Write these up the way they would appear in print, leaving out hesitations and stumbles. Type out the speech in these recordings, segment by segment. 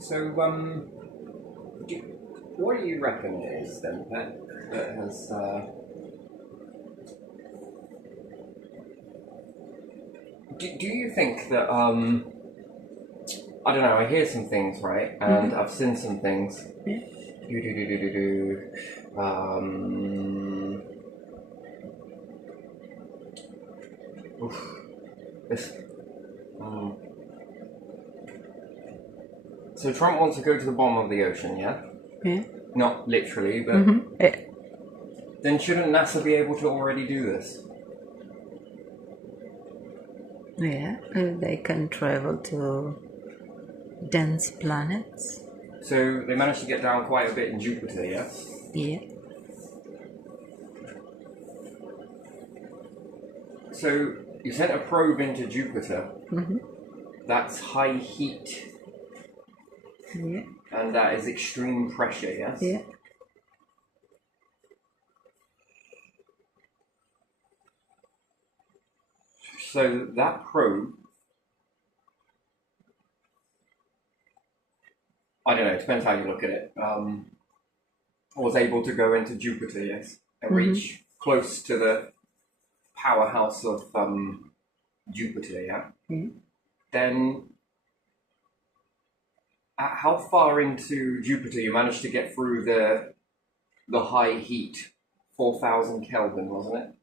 So, what do you reckon it is then that has? Do you think that I don't know. I hear some things, right, and I've seen some things. Yeah. Oof, this. So Trump wants to go to the bottom of the ocean, yeah? Yeah. Not literally, but Yeah. then shouldn't NASA be able to already do this? Yeah. They can travel to dense planets. So they managed to get down quite a bit in Jupiter, yeah? Yeah. So you sent a probe into Jupiter. Mm-hmm. That's high heat. Yeah. And that is extreme pressure, yes? Yeah. So that probe, I don't know, it depends how you look at it, was able to go into Jupiter, yes? And reach close to the powerhouse of Jupiter, yeah? Mm-hmm. Then how far into Jupiter you managed to get through the high heat? 4,000 Kelvin, wasn't it?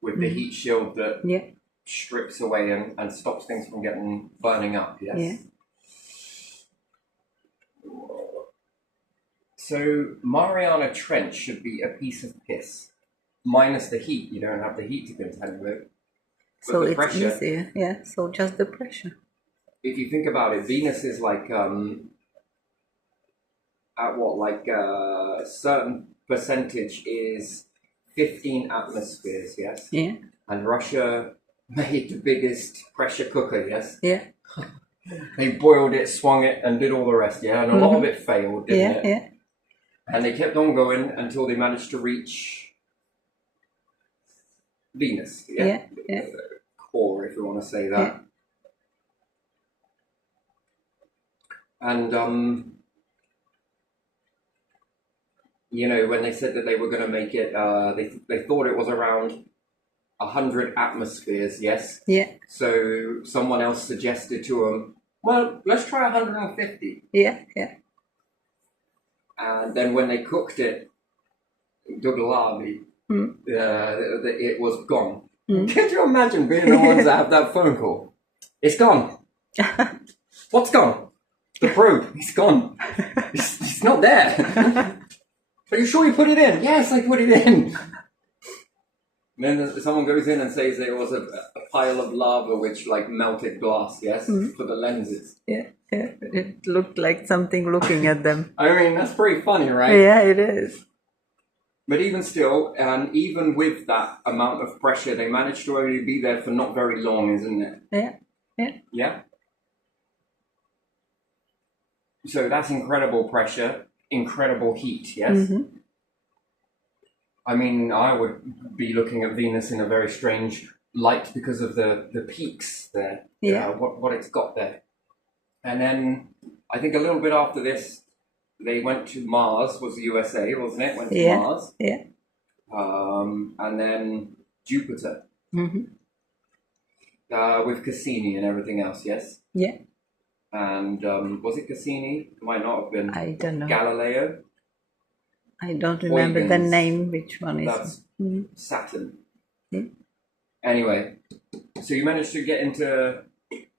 With the heat shield that strips away and stops things from burning up, yes? Yeah. So Mariana Trench should be a piece of piss. Minus the heat, you don't have the heat to contend with. But So the it's pressure, easier. Yeah. So just the pressure. if you think about it, Venus is like at what, like a certain percentage is 15 atmospheres, yes? Yeah. And Russia made the biggest pressure cooker, yes? Yeah. They boiled it, swung it, and did all the rest, yeah? And a lot of it failed, didn't it? Yeah. And they kept on going until they managed to reach Venus, yeah? Yeah. Core, if you want to say that. And, you know, when they said that they were going to make it, they thought it was around 100 atmospheres, yes? Yeah. So someone else suggested to them, well, let's try 150. Yeah. And then when they cooked it, Dougalabi, it was gone. Can you imagine being the ones that have that phone call? It's gone. What's gone? The probe. It's gone. It's not there. Are you sure you put it in? Yes, I put it in. And then someone goes in and says there was a pile of lava which like melted glass, yes, for the lenses. Yeah. It looked like something looking at them. I mean, that's pretty funny, right? Yeah, it is. But even still, and even with that amount of pressure, they managed to only be there for not very long, isn't it? Yeah? So that's incredible pressure, incredible heat, yes? I mean, I would be looking at Venus in a very strange light because of the peaks there, what it's got there. And then I think a little bit after this, they went to Mars, was the USA, wasn't it? Went to Mars. Yeah. And then Jupiter. With Cassini and everything else, yes? Yeah. And was it Cassini? Might not have been. I don't know. Galileo? I don't remember the Huygens. name, which one is. That's Saturn. Anyway, so you managed to get into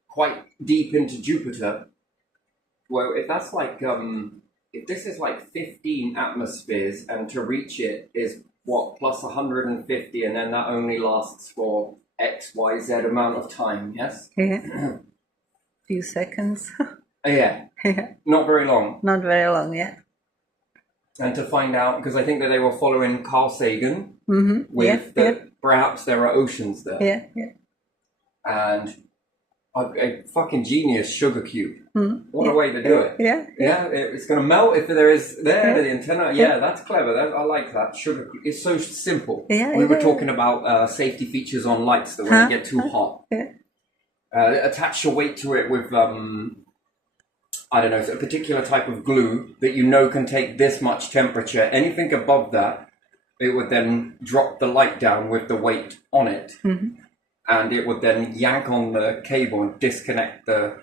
quite deep into Jupiter. Well, if that's like, if this is like 15 atmospheres and to reach it is what, plus 150, and then that only lasts for X, Y, Z amount of time, yes? Yeah. Few seconds. Yeah. Not very long. Not very long, yeah. And to find out, because I think that they were following Carl Sagan with perhaps there are oceans there. Yeah. And a fucking genius sugar cube. What a way to do it. Yeah. It's going to melt if there is the antenna. Yeah, that's clever. I like that. Sugar cube. It's so simple. We were talking about safety features on lights that when they get too hot. Attach a weight to it with I don't know, a particular type of glue that you know can take this much temperature. Anything above that, it would then drop the light down with the weight on it. And it would then yank on the cable and disconnect the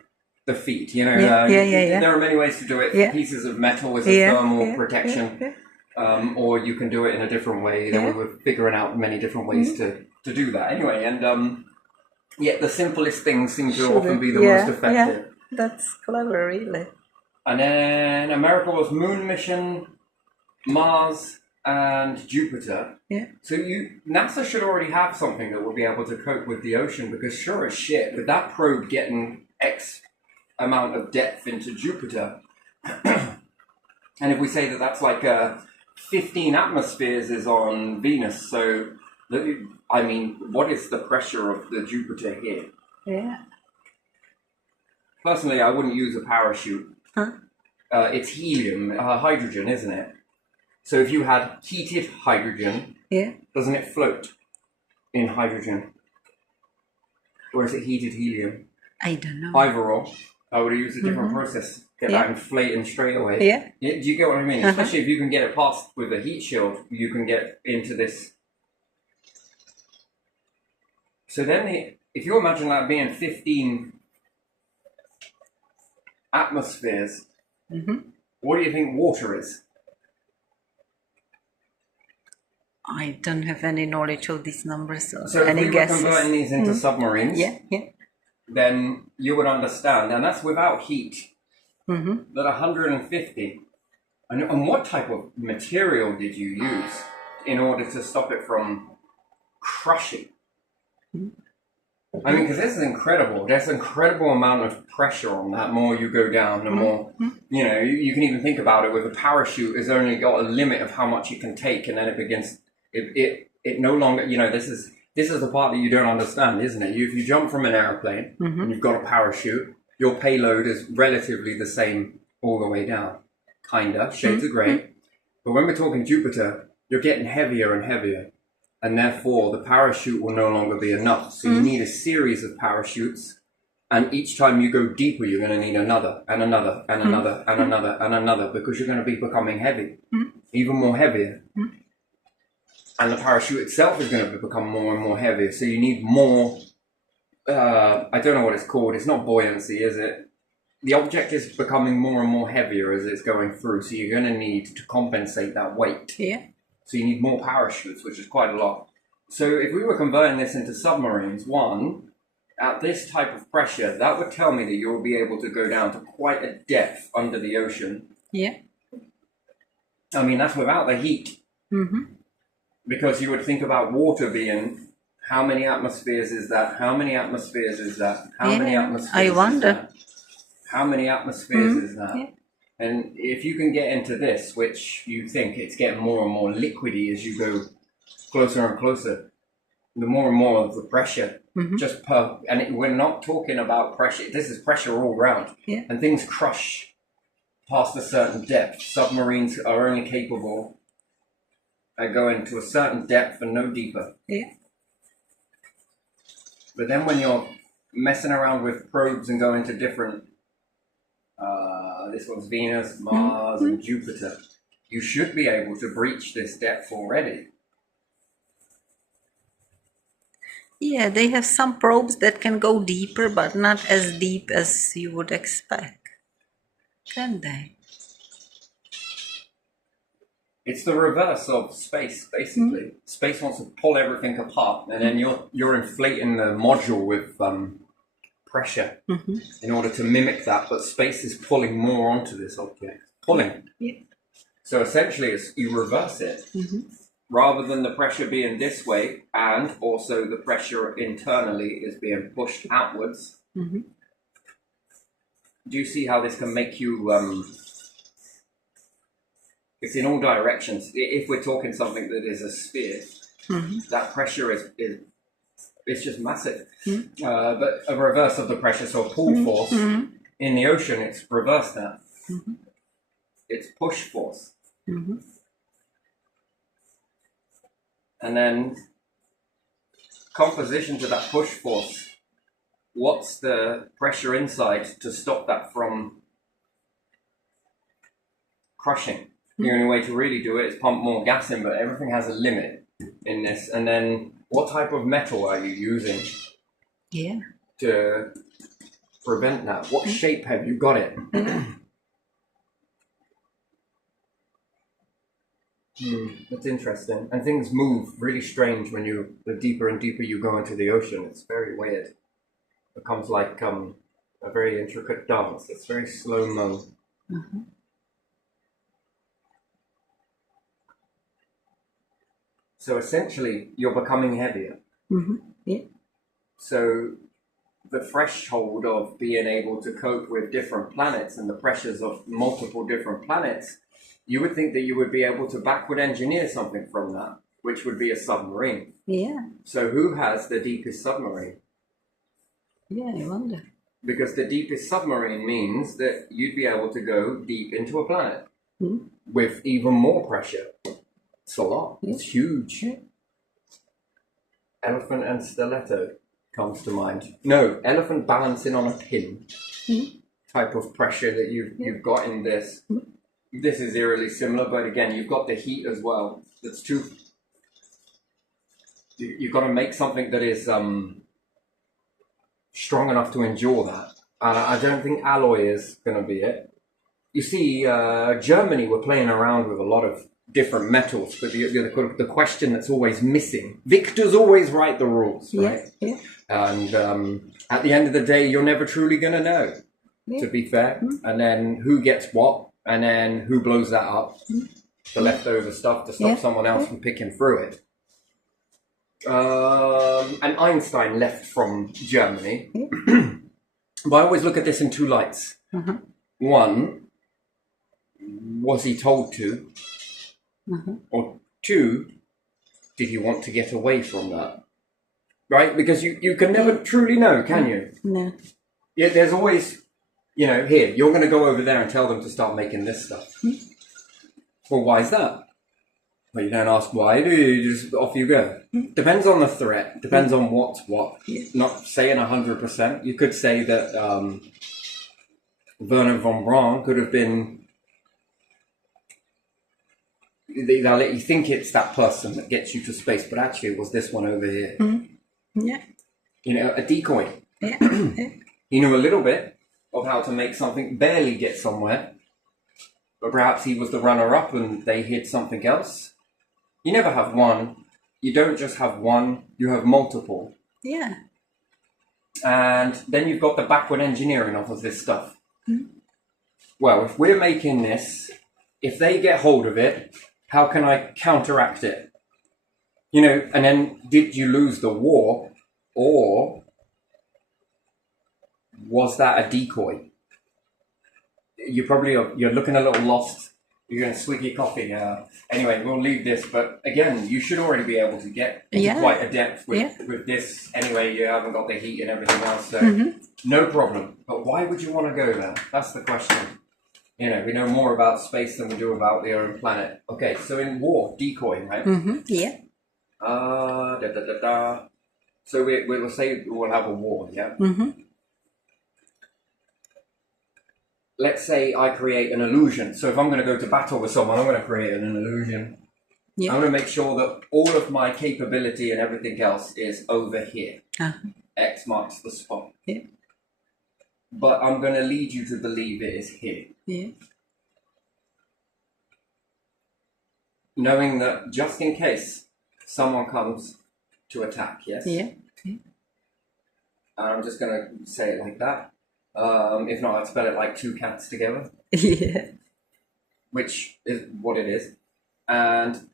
feet. You know, there are many ways to do it. Yeah. Pieces of metal as a thermal protection. Or you can do it in a different way. Then we were figuring out many different ways to do that. Anyway, and the simplest things seem to often be the most effective. Yeah, that's clever, really. And then America was Moon Mission, Mars, and Jupiter. Yeah. So NASA should already have something that will be able to cope with the ocean, because sure as shit, with that probe getting X amount of depth into Jupiter, and if we say that that's like 15 atmospheres is on Venus, so I mean, what is the pressure of the Jupiter here? Yeah. Personally, I wouldn't use a parachute. Huh? It's helium, hydrogen, isn't it? So if you had heated hydrogen, doesn't it float in hydrogen? Or is it heated helium? I don't know. Either or. I would use a different process. Get that inflating straight away. Yeah. Do you get what I mean? Especially if you can get it past with a heat shield, you can get into this. So then, if you imagine that being 15 atmospheres, what do you think water is? I don't have any knowledge of these numbers. So any if we guesses? were converting these into submarines, then you would understand, and that's without heat, that 150. And what type of material did you use in order to stop it from crushing? I mean, because this is incredible. There's an incredible amount of pressure on that. More you go down, the more, you know, you can even think about it with a parachute has only got a limit of how much it can take, and then it begins, it no longer, you know, this is the part that you don't understand, isn't it? If you jump from an airplane and you've got a parachute, your payload is relatively the same all the way down. Kinda, shades of grey. But when we're talking Jupiter, you're getting heavier and heavier. And therefore, the parachute will no longer be enough. So you need a series of parachutes. And each time you go deeper, you're going to need another, and another, and another, and another, and another, because you're going to be becoming heavy, even more heavier. And the parachute itself is going to become more and more heavier. So you need more, I don't know what it's called. It's not buoyancy, is it? The object is becoming more and more heavier as it's going through. So you're going to need to compensate that weight. Yeah. So you need more parachutes, which is quite a lot. So if we were converting this into submarines, at this type of pressure, that would tell me that you'll be able to go down to quite a depth under the ocean. Yeah. I mean, that's without the heat. Because you would think about water being, how many atmospheres is that? How many atmospheres is that? How many atmospheres I wonder. is that? How many atmospheres is that? Yeah. And if you can get into this, which you think it's getting more and more liquidy as you go closer and closer, the more and more of the pressure, we're not talking about pressure. This is pressure all around. Yeah. And things crush past a certain depth. Submarines are only capable of going to a certain depth and no deeper. Yeah. But then when you're messing around with probes and going to different, this one's Venus, Mars, and Jupiter, you should be able to breach this depth already. Yeah, they have some probes that can go deeper, but not as deep as you would expect. Can they? It's the reverse of space, basically. Space wants to pull everything apart, and then you're inflating the module with pressure in order to mimic that, but space is pulling more onto this object. Pulling. Yeah. So essentially, you reverse it. Rather than the pressure being this way, and also the pressure internally is being pushed outwards. Do you see how this can make you... it's in all directions. If we're talking something that is a sphere, that pressure is it's just massive. But a reverse of the pressure, so a pull force in the ocean, it's reversed that. It's push force. And then composition to that push force. What's the pressure inside to stop that from crushing. The only way to really do it is pump more gas in, but everything has a limit in this. And then what type of metal are you using to prevent that? What shape have you got it? That's interesting. And things move really strange when the deeper and deeper you go into the ocean. It's very weird. It becomes like a very intricate dance. It's very slow-mo. So essentially, you're becoming heavier. Yeah. So the threshold of being able to cope with different planets and the pressures of multiple different planets, you would think that you would be able to backward engineer something from that, which would be a submarine. Yeah. So who has the deepest submarine? Yeah, I wonder. Because the deepest submarine means that you'd be able to go deep into a planet with even more pressure. It's a lot. It's huge. Elephant and stiletto comes to mind. No, elephant balancing on a pin type of pressure that you've got in this. This is eerily similar, but again, you've got the heat as well. That's too. You've got to make something that is strong enough to endure that. And I don't think alloy is going to be it. You see, Germany were playing around with a lot of different metals, but the question that's always missing. Victors always write the rules, right? Yeah. And at the end of the day, you're never truly going to know, to be fair. And then who gets what, and then who blows that up, the leftover stuff to stop someone else from picking through it. And Einstein left from Germany. But I always look at this in two lights. One, was he told to? Or two, did he want to get away from that? Right? Because you can never truly know, can you? No. Yeah, there's always, here, you're going to go over there and tell them to start making this stuff. Well, why is that? Well, you don't ask why, do you? Just off you go. Depends on the threat. Depends on what's what. Not saying 100%. You could say that Werner von Braun could have been. They'll let you think it's that person that gets you to space, but actually it was this one over here. Yeah. A decoy. Yeah. He knew a little bit of how to make something barely get somewhere, but perhaps he was the runner-up and they hid something else. You never have one. You don't just have one, you have multiple. Yeah. And then you've got the backward engineering of this stuff. Well, if we're making this, if they get hold of it, how can I counteract it? And then did you lose the war, or was that a decoy? You're looking a little lost. You're going to swig your coffee. Anyway, we'll leave this. But again, you should already be able to get into quite a depth with this. Anyway, you haven't got the heat and everything else, so no problem. But why would you want to go there? That's the question. We know more about space than we do about the own planet. Okay, so in war, decoy, right? Yeah. So we'll say we'll have a war, yeah? Let's say I create an illusion. So if I'm going to go to battle with someone, I'm going to create an illusion. Yeah. I'm going to make sure that all of my capability and everything else is over here. X marks the spot. Yeah. But I'm going to lead you to believe it is here. Yeah. Knowing that just in case someone comes to attack, yes? Yeah. I'm just going to say it like that. If not, I'd spell it like two cats together. Yeah. Which is what it is. And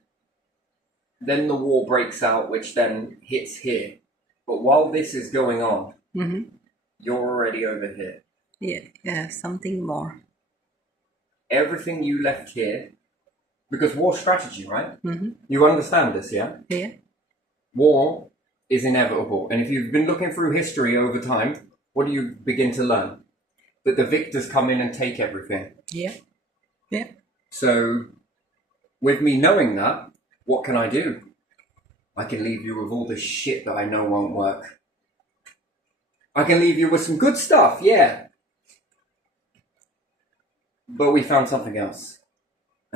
then the war breaks out, which then hits here. But while this is going on, you're already over here. Yeah, something more. Everything you left here, because war strategy, right? You understand this, yeah? Yeah. War is inevitable. And if you've been looking through history over time, what do you begin to learn? That the victors come in and take everything. Yeah. Yeah. So, with me knowing that, what can I do? I can leave you with all the shit that I know won't work. I can leave you with some good stuff, yeah. But we found something else.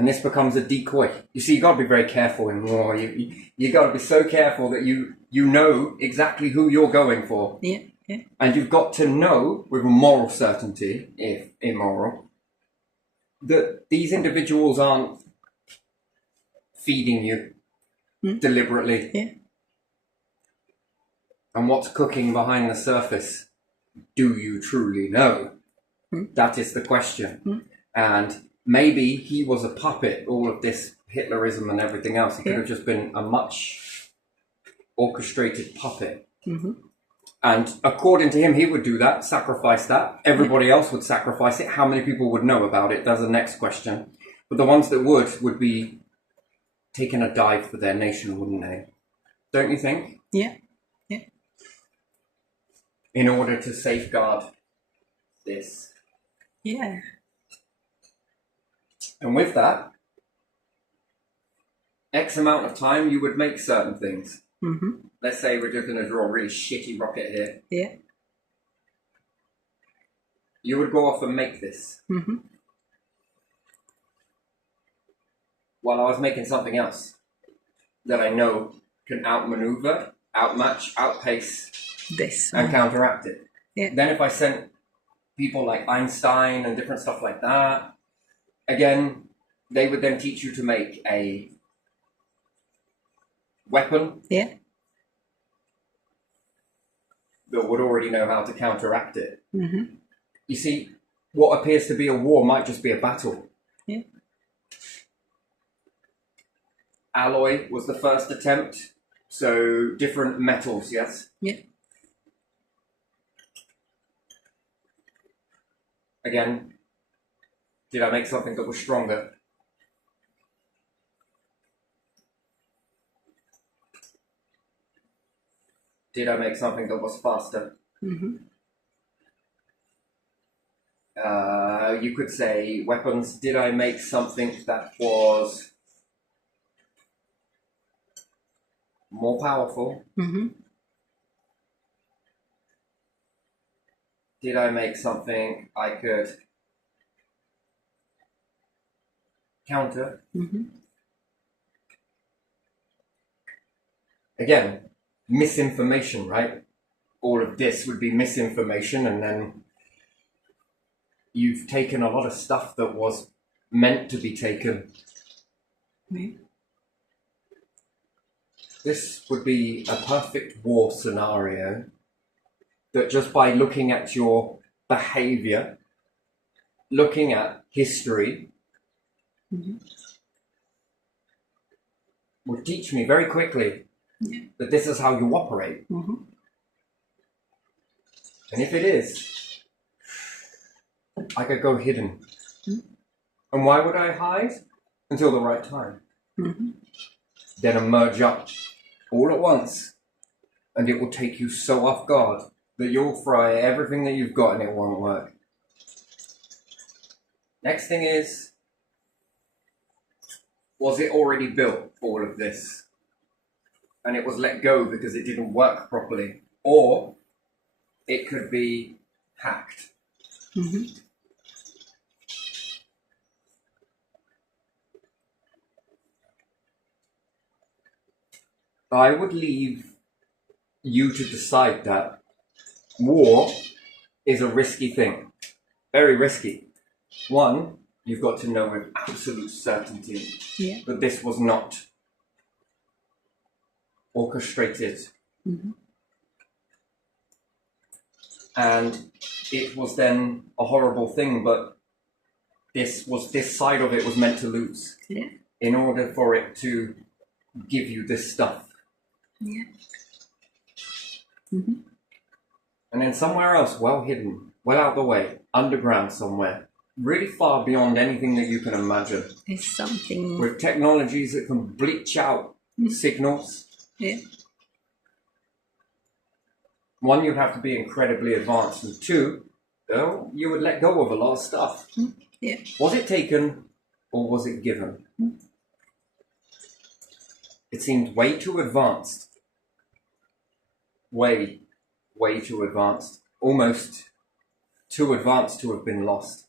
And this becomes a decoy. You see, you got to be very careful in war. You got to be so careful that you know exactly who you're going for. Yeah, yeah. And you've got to know with moral certainty, if immoral, that these individuals aren't feeding you deliberately. Yeah. And what's cooking behind the surface? Do you truly know? That is the question. And maybe he was a puppet, all of this Hitlerism and everything else. He could have just been a much orchestrated puppet. And according to him, he would do that, sacrifice that. Everybody else would sacrifice it. How many people would know about it? That's the next question. But the ones that would be taking a dive for their nation, wouldn't they? Don't you think? Yeah, yeah. In order to safeguard this. Yeah. And with that, X amount of time, you would make certain things. Let's say we're just going to draw a really shitty rocket here. Yeah. You would go off and make this. While I was making something else that I know can outmaneuver, outmatch, outpace This. and counteract it. Yeah. Then if I sent people like Einstein and different stuff like that, again, they would then teach you to make a weapon Yeah. that would already know how to counteract it. You see, what appears to be a war might just be a battle. Yeah. Alloy was the first attempt, so different metals, yes? Yeah. Again, did I make something that was stronger? Did I make something that was faster? You could say weapons. Did I make something that was more powerful? Did I make something I could counter? Again, misinformation, right? All of this would be misinformation, and then you've taken a lot of stuff that was meant to be taken. This would be a perfect war scenario that just by looking at your behavior, looking at history, would teach me very quickly that this is how you operate. And if it is, I could go hidden. And why would I hide? Until the right time. Then emerge up all at once, and it will take you so off guard that you'll fry everything that you've got and it won't work. Next thing is, was it already built, all of this? And it was let go because it didn't work properly. Or it could be hacked. I would leave you to decide that. War is a risky thing. Very risky. One, you've got to know with absolute certainty that this was not orchestrated. And it was then a horrible thing, but this side of it was meant to lose. In order for it to give you this stuff. And then somewhere else, well hidden, well out the way, underground somewhere, really far beyond anything that you can imagine. It's something with technologies that can bleach out signals. One, you'd have to be incredibly advanced, and two, well, you would let go of a lot of stuff. Was it taken or was it given? It seemed way too advanced. Way too advanced. Almost too advanced to have been lost.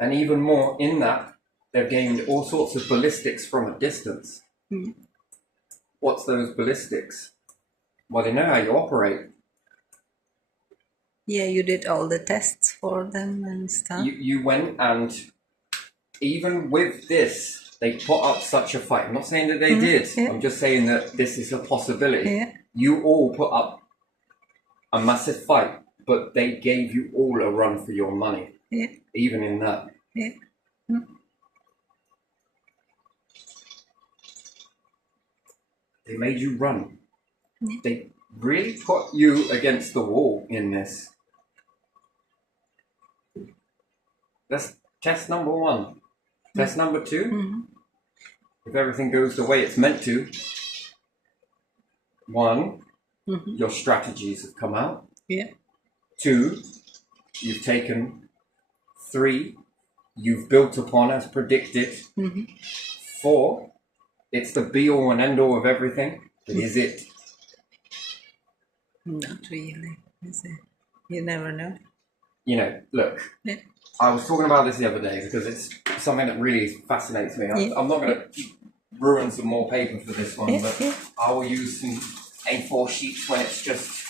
And even more in that, they've gained all sorts of ballistics from a distance. What's those ballistics? Well, they know how you operate. Yeah, you did all the tests for them and stuff. You went, and even with this, they put up such a fight. I'm not saying that they did. Yeah. I'm just saying that this is a possibility. Yeah. You all put up a massive fight, but they gave you all a run for your money. Yeah. Even in that. Yeah. They made you run. Yeah. They really put you against the wall in this. That's test number 1. Test number 2, if everything goes the way it's meant to, 1, your strategies have come out. Yeah. 2, you've taken. 3, you've built upon as predicted. 4, it's the be-all and end-all of everything. Is it? Not really, is it? You never know. You know, look, I was talking about this the other day because it's something that really fascinates me. I'm not going to ruin some more paper for this one, but I will use some A4 sheets when it's just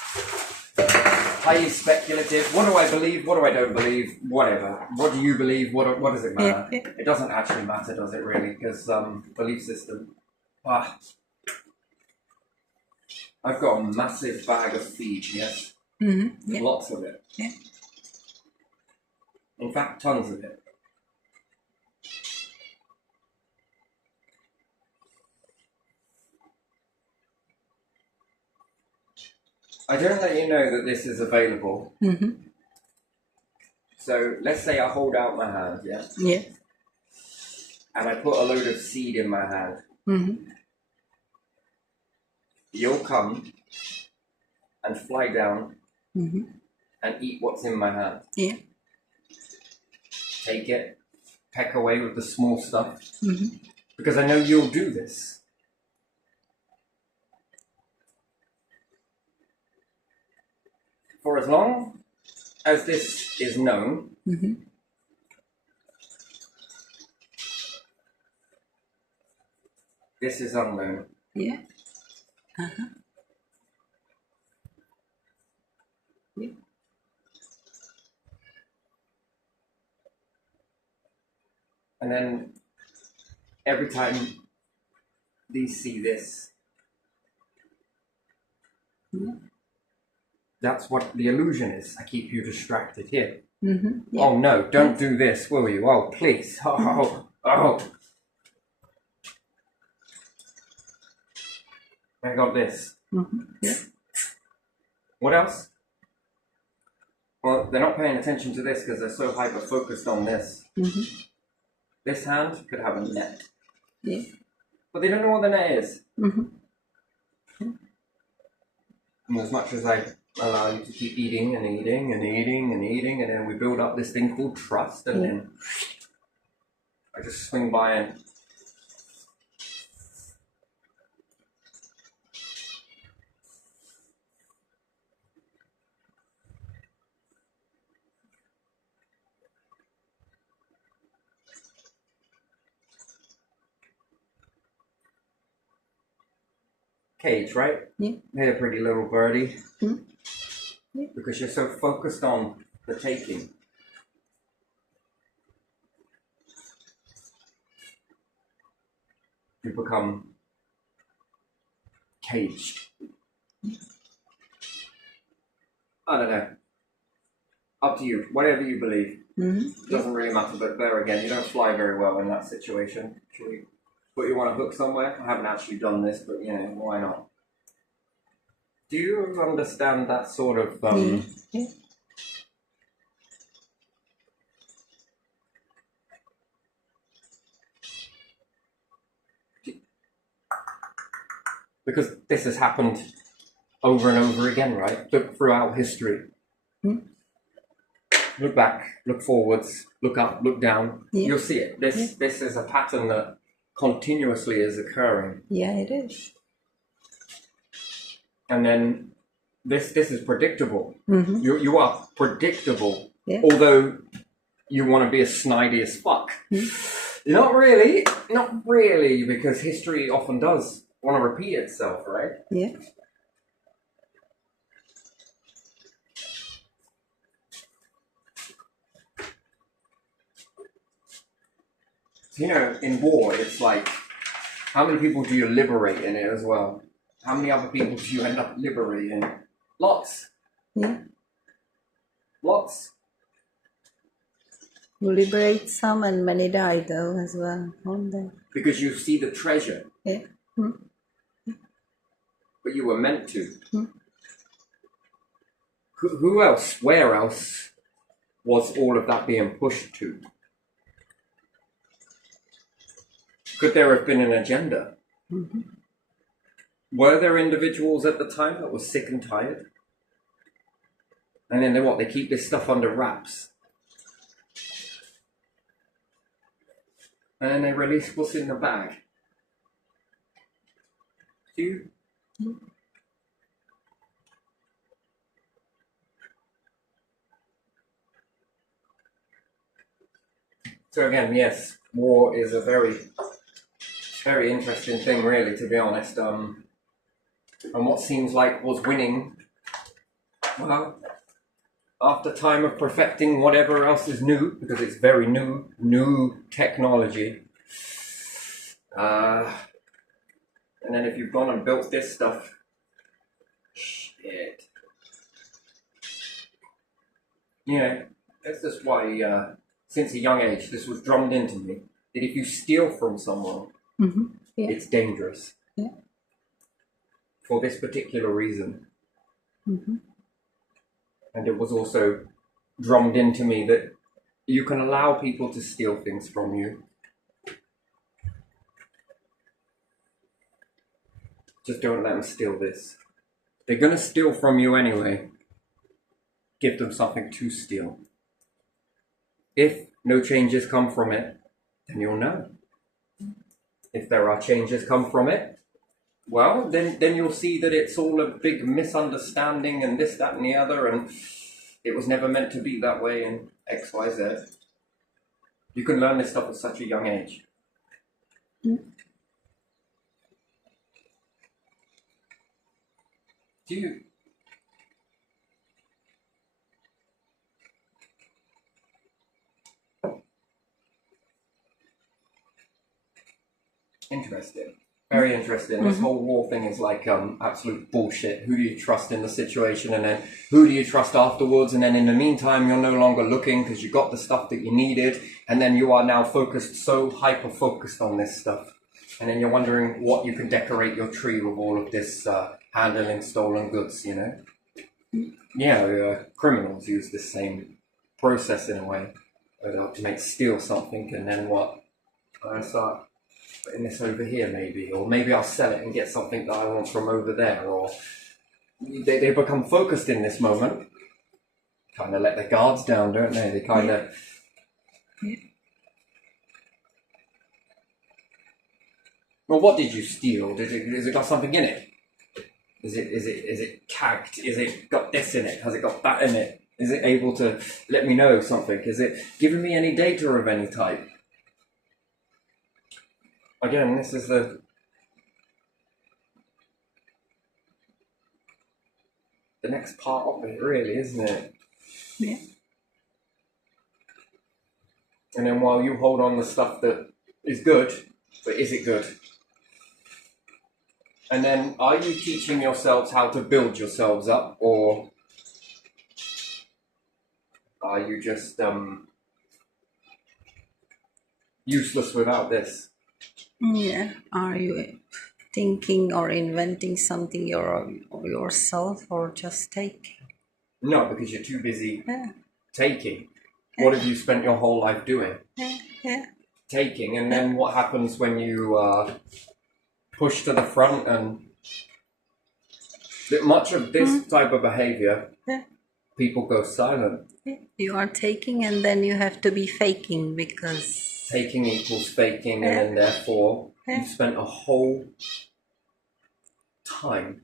highly speculative. What do I believe? What do I don't believe? Whatever. What do you believe? What does it matter? It doesn't actually matter, does it really? Because belief system. I've got a massive bag of feed, yes? Lots of it. Yeah. In fact, tons of it. I don't let you know that this is available. So let's say I hold out my hand, yeah? Yeah. And I put a load of seed in my hand. You'll come and fly down and eat what's in my hand. Yeah. Take it, peck away with the small stuff, because I know you'll do this. For as long as this is known, this is unknown. Yeah. Yeah. And then every time these see this, that's what the illusion is. I keep you distracted here. Yeah. Oh no, don't do this, will you? Oh, please. Oh. I got this. Yeah. What else? Well, they're not paying attention to this because they're so hyper-focused on this. This hand could have a net. Yeah. But they don't know what the net is. And as much as I allow you to keep eating and eating and eating and eating, and then we build up this thing called trust, and then I just swing by and cage, right? Yeah. Hey, a pretty little birdie. Yeah. Because you're so focused on the taking. You become caged. I don't know. Up to you. Whatever you believe. Doesn't really matter, but there again, you don't fly very well in that situation. Should we put you on a hook somewhere? I haven't actually done this, but you know, why not? Do you understand that sort of Yeah. Because this has happened over and over again, right? Look throughout history. Look back, look forwards, look up, look down. Yeah. You'll see it. This is a pattern that continuously is occurring. Yeah, it is. And then this is predictable. You are predictable. Yeah. Although you want to be as snidey as fuck. Not really, because history often does want to repeat itself, right? Yeah. You know, in war, it's like, how many people do you liberate in it as well? How many other people do you end up liberating? Lots. Yeah. Lots. You liberate some and many die though as well, won't they? Because you see the treasure. Yeah. But you were meant to. Who else, where else was all of that being pushed to? Could there have been an agenda? Were there individuals at the time that were sick and tired? And then they keep this stuff under wraps. And then they release what's in the bag. Do you? So again, yes, war is a very, very interesting thing, really, to be honest. And what seems like was winning, well, after time of perfecting whatever else is new, because it's very new technology. And then if you've gone and built this stuff, shit. You know, that's just why, since a young age, this was drummed into me, that if you steal from someone, it's dangerous. Yeah. For this particular reason. And it was also drummed into me that you can allow people to steal things from you. Just don't let them steal this. They're going to steal from you anyway. Give them something to steal. If no changes come from it, then you'll know. If there are changes come from it, well, then you'll see that it's all a big misunderstanding and this, that, and the other, and it was never meant to be that way, and X, Y, Z. You can learn this stuff at such a young age. Do you? Interesting. Very interesting. This whole war thing is like absolute bullshit. Who do you trust in the situation, and then who do you trust afterwards? And then in the meantime, you're no longer looking because you got the stuff that you needed, and then you are now so hyper-focused on this stuff. And then you're wondering what you can decorate your tree with all of this handling stolen goods, you know? Yeah, criminals use the same process in a way. To steal something, and then what? I start putting this over here maybe, or maybe I'll sell it and get something that I want from over there, or they become focused in this moment, kind of let their guards down, don't they? They kind of... Well, what did you steal? Has it got something in it? Is it tagged? Is it got this in it? Has it got that in it? Is it able to let me know something? Is it giving me any data of any type? Again, this is the next part of it, really, isn't it? Yeah. And then while you hold on the stuff that is good, but is it good? And then are you teaching yourselves how to build yourselves up, or are you just useless without this? Yeah. Are you thinking or inventing something yourself, or just taking? No, because you're too busy taking. What have you spent your whole life doing? Taking. And then what happens when you push to the front? And much of this type of behavior, people go silent. You are taking, and then you have to be faking, because taking equals faking, and then therefore you've spent a whole time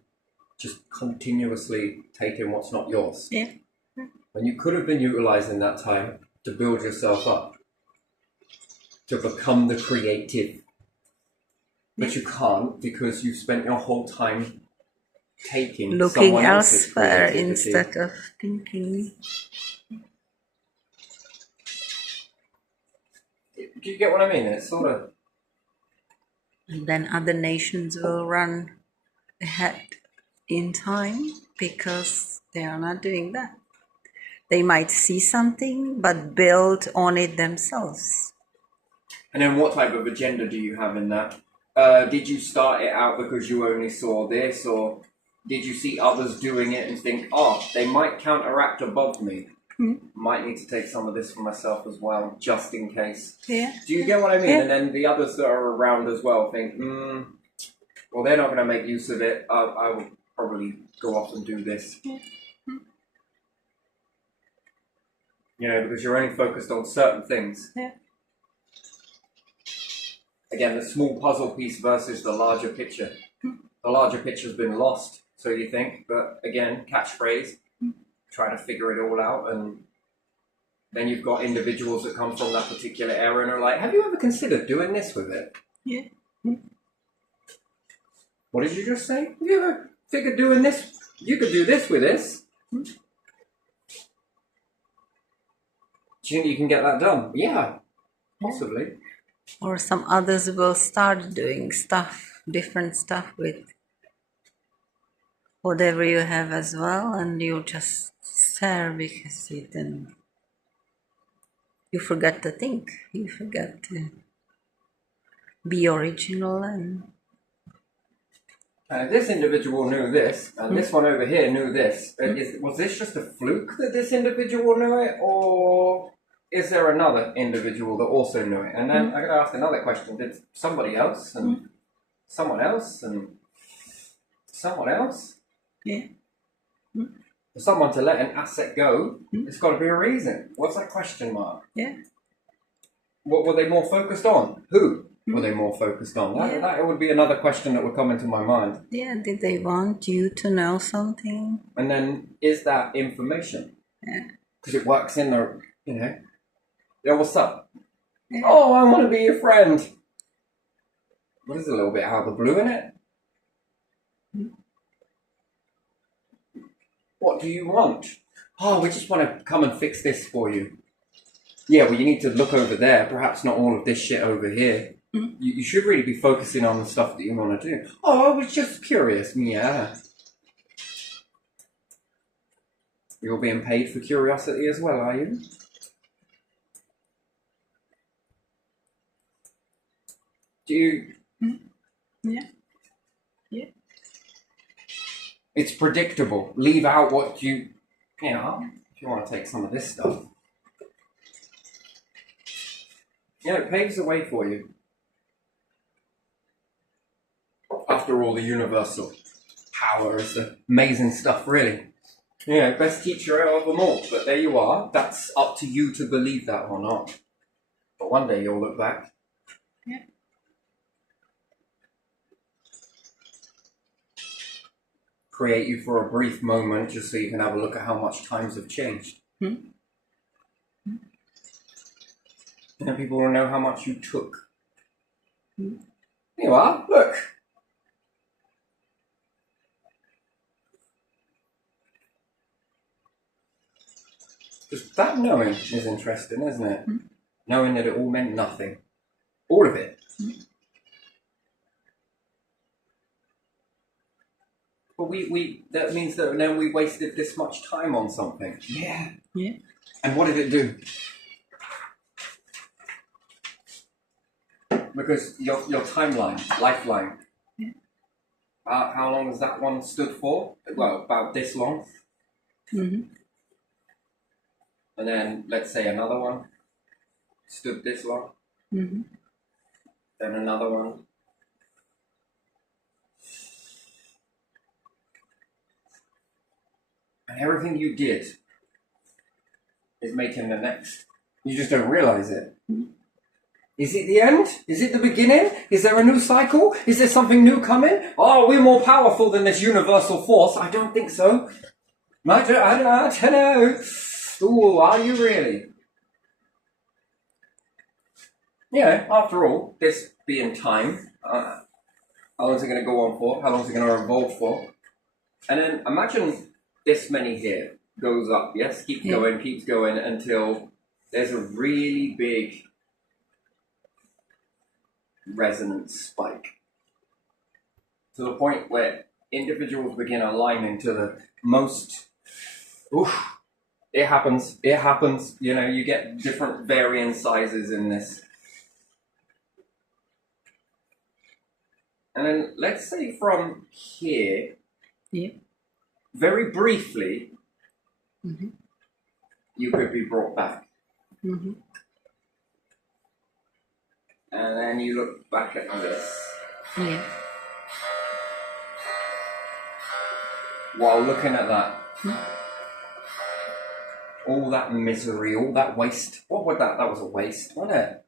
just continuously taking what's not yours. Yeah. When you could have been utilizing that time to build yourself up, to become the creative. But you can't because you've spent your whole time looking someone else's elsewhere creativity. instead of thinking. Do you get what I mean? It's sort of... Then other nations will run ahead in time because they are not doing that. They might see something but build on it themselves. And then what type of agenda do you have in that? Did you start it out because you only saw this, or did you see others doing it and think, oh, they might counteract above me? Might need to take some of this for myself as well, just in case. Yeah. Do you get what I mean? Yeah. And then the others that are around as well think, well, they're not going to make use of it. I will probably go off and do this. You know, because you're only focused on certain things. Yeah. Again, the small puzzle piece versus the larger picture. The larger picture's been lost, so you think. But again, catchphrase, try to figure it all out. And then you've got individuals that come from that particular era and are like, have you ever considered doing this with it? Yeah. What did you just say? Have you ever figured doing this? You could do this with this. Do you think you can get that done? Yeah, possibly. Or some others will start doing stuff, different stuff with whatever you have as well, and you just stare because you forget to think, you forget to be original. And this individual knew this, and this one over here knew this. Was this just a fluke that this individual knew it, or is there another individual that also knew it? And then I got to ask another question: did somebody else and someone else and someone else? Yeah. For someone to let an asset go, it's got to be a reason. What's that question mark? Yeah. What were they more focused on? Who were they more focused on? That would be another question that would come into my mind. Yeah, did they want you to know something? And then, is that information? Yeah. Because it works in the, yeah, what's up? Yeah. Oh, I want to be your friend. What is a little bit out of the blue in it? What do you want? Oh, we just want to come and fix this for you. Yeah, well, you need to look over there. Perhaps not all of this shit over here. You should really be focusing on the stuff that you want to do. Oh, I was just curious. Yeah. You're being paid for curiosity as well, are you? Do you... Yeah. Yeah. It's predictable. Leave out what you know, if you want to take some of this stuff. Yeah, it paves the way for you. After all, the universal power is the amazing stuff, really. Yeah, best teacher out of them all. But there you are. That's up to you to believe that or not. But one day you'll look back. Yeah. Create you for a brief moment just so you can have a look at how much times have changed. And then people will know how much you took. Here you are, look. Just that knowing is interesting, isn't it? Knowing that it all meant nothing. All of it. But that means that then we wasted this much time on something. Yeah. Yeah. And what did it do? Because your timeline, lifeline. Yeah. How long has that one stood for? Well, about this long. And then let's say another one stood this long. Then another one. And everything you did is making the next. You just don't realize it. Is it the end? Is it the beginning? Is there a new cycle? Is there something new coming? Oh, we're more powerful than this universal force. I don't think so. I don't know. Ooh, are you really? Yeah, after all, this being time, how long is it going to go on for? How long is it going to evolve for? And then imagine this many here goes up, yes? Keeps going until there's a really big resonance spike. To the point where individuals begin aligning to the most... It happens. You know, you get different varying sizes in this. And then let's say from here, very briefly, you could be brought back. And then you look back at this. While looking at that, all that misery, all that waste. What was that? That was a waste, wasn't it?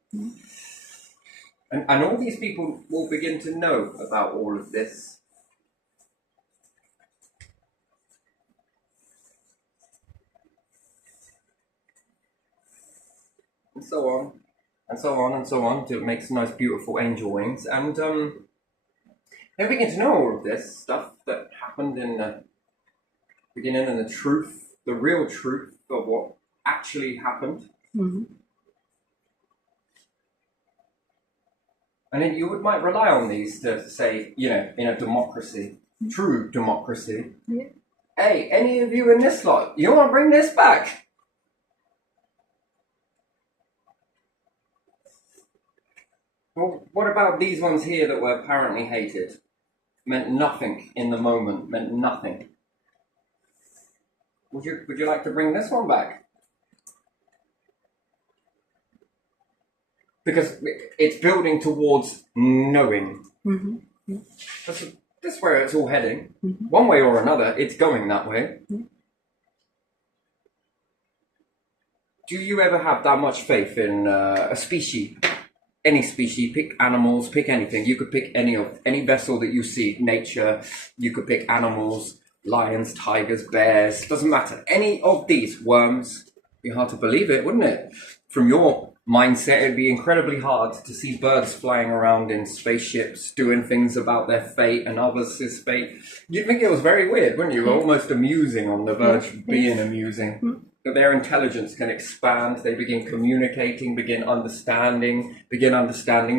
And all these people will begin to know about all of this. And so on, and so on, and so on, till it makes nice, beautiful angel wings. And they begin to know all of this stuff that happened in the beginning and the truth, the real truth of what actually happened. And then you might rely on these to say, you know, in a democracy, true democracy, hey, any of you in this lot, you want to bring this back? Well, what about these ones here that were apparently hated? Meant nothing in the moment, meant nothing. Would you like to bring this one back? Because it's building towards knowing. That's where it's all heading. One way or another, it's going that way. Do you ever have that much faith in a species? Any species, pick animals, pick anything. You could pick any vessel that you see, nature. You could pick animals, lions, tigers, bears, doesn't matter. Any of these, worms. It'd be hard to believe it, wouldn't it? From your mindset, it'd be incredibly hard to see birds flying around in spaceships, doing things about their fate and others' fate. You'd think it was very weird, wouldn't you? Almost amusing, on the verge of being amusing. That their intelligence can expand, they begin communicating, begin understanding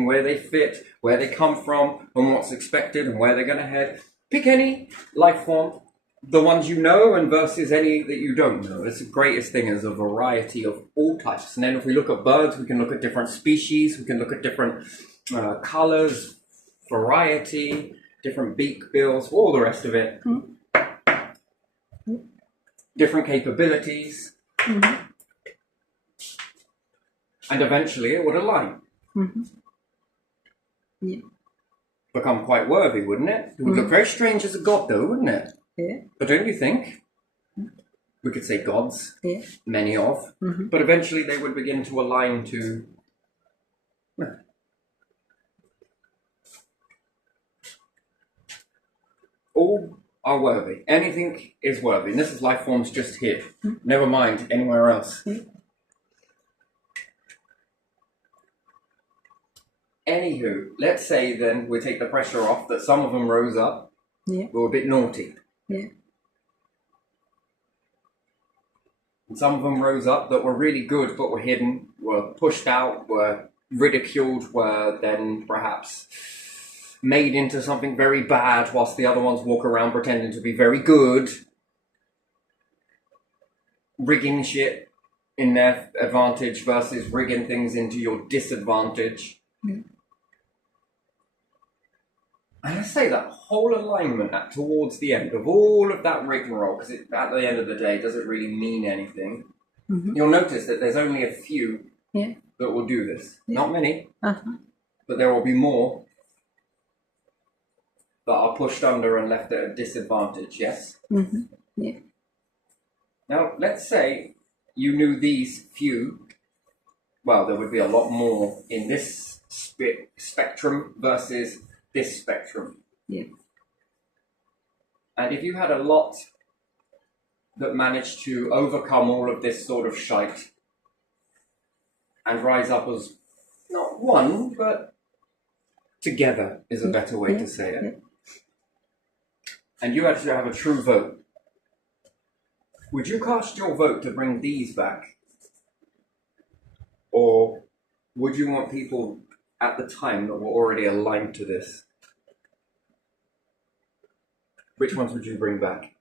where they fit, where they come from, and what's expected, and where they're going to head. Pick any life form, the ones you know and versus any that you don't know. It's the greatest thing is a variety of all types. And then if we look at birds, we can look at different species, we can look at different colors, variety, different beak bills, all the rest of it. Different capabilities. And eventually it would align. Become quite worthy, wouldn't it? It would look very strange as a god though, wouldn't it? But don't you think? We could say gods, many of, but eventually they would begin to align to all are worthy. Anything is worthy. And this is life forms just here. Never mind anywhere else. Anywho, let's say then we take the pressure off that some of them rose up. Were a bit naughty. And some of them rose up that were really good but were hidden, were pushed out, were ridiculed, were then perhaps made into something very bad, whilst the other ones walk around pretending to be very good, rigging shit in their advantage versus rigging things into your disadvantage. And I say that whole alignment towards the end of all of that rigmarole, because at the end of the day, it doesn't really mean anything. You'll notice that there's only a few that will do this. Not many, but there will be more that are pushed under and left at a disadvantage, yes? Now, let's say you knew these few. Well, there would be a lot more in this spectrum versus this spectrum. And if you had a lot that managed to overcome all of this sort of shite and rise up as not one, but together is a better way to say it. And you had to have a true vote. Would you cast your vote to bring these back? Or would you want people at the time that were already aligned to this? Which ones would you bring back?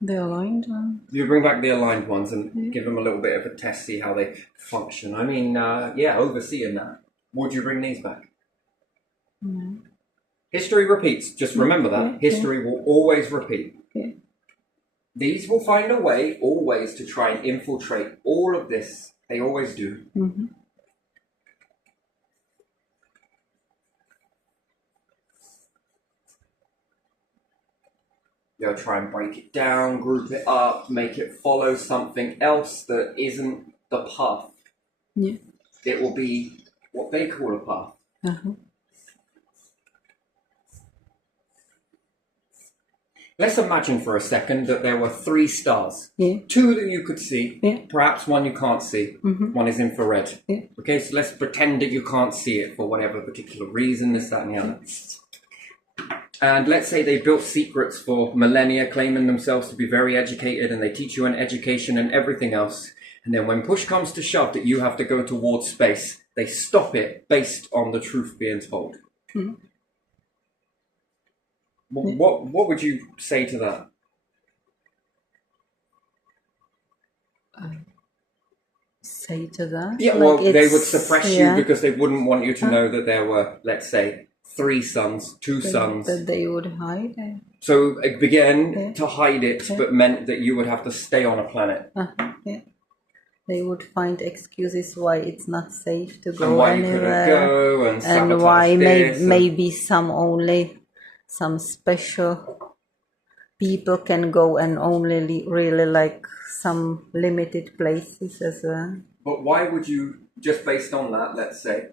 The aligned ones. You bring back the aligned ones and give them a little bit of a test, see how they function. I mean, overseeing that. Would you bring these back? No. History repeats. Just remember that. History will always repeat. These will find a way always to try and infiltrate all of this. They always do. Mm-hmm. They'll try and break it down, group it up, make it follow something else that isn't the path. Yeah. It will be what they call a path. Uh-huh. Let's imagine for a second that there were 3 stars. Yeah. 2 that you could see, perhaps 1 you can't see. Mm-hmm. 1 is infrared. Yeah. Okay, so let's pretend that you can't see it for whatever particular reason, this, that, and the other. And let's say they built secrets for millennia, claiming themselves to be very educated, and they teach you an education and everything else. And then when push comes to shove that you have to go towards space, they stop it based on the truth being told. Mm-hmm. What would you say to that? Say to that? Yeah, like well, they would suppress you because they wouldn't want you to know that there were, let's say, 3 suns, 2 suns. That they would hide it. So it began to hide it, but meant that you would have to stay on a planet. Yeah. They would find excuses why it's not safe to go and why anywhere. You couldn't go and sabotage why this maybe some special people can go and only really like some limited places as well. But why would you, just based on that, let's say,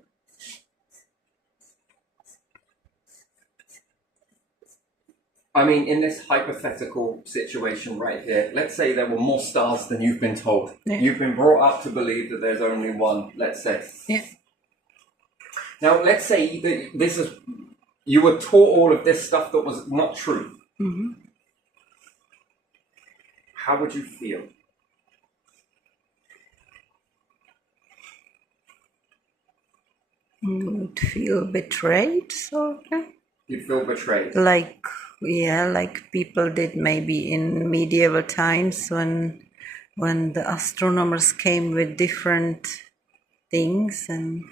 I mean, in this hypothetical situation right here, let's say there were more stars than you've been told. Yeah. You've been brought up to believe that there's only one, let's say. Yeah. Now, let's say that you were taught all of this stuff that was not true. Mm-hmm. How would you feel? You would feel betrayed, sort of. You'd feel betrayed. Like people did maybe in medieval times when the astronomers came with different things and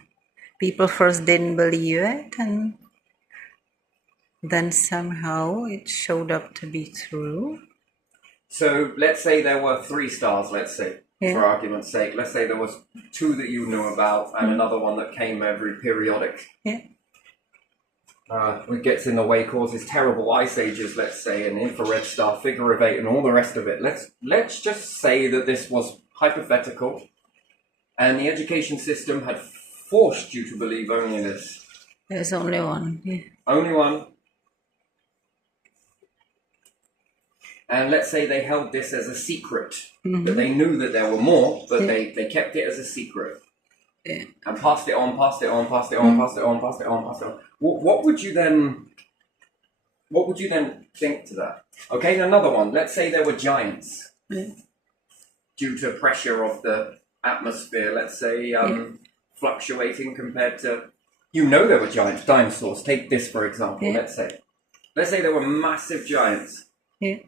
people first didn't believe it and then somehow it showed up to be true. So let's say there were 3 stars, let's say, for argument's sake. Let's say there was 2 that you knew about and another one that came every periodic. Yeah. It gets in the way, causes terrible ice ages, let's say, an infrared star, figure of 8, and all the rest of it. Let's just say that this was hypothetical, and the education system had forced you to believe only this. There's only one. Yeah. Only one. And let's say they held this as a secret, that they knew that there were more, but they kept it as a secret. Yeah. And passed it on, passed it on, passed it on, passed it on, passed it on, passed it on. What would you then think to that? Okay, another one. Let's say there were giants due to pressure of the atmosphere, let's say fluctuating compared to, there were giants, dinosaurs. Take this for example, let's say there were massive giants. Yeah.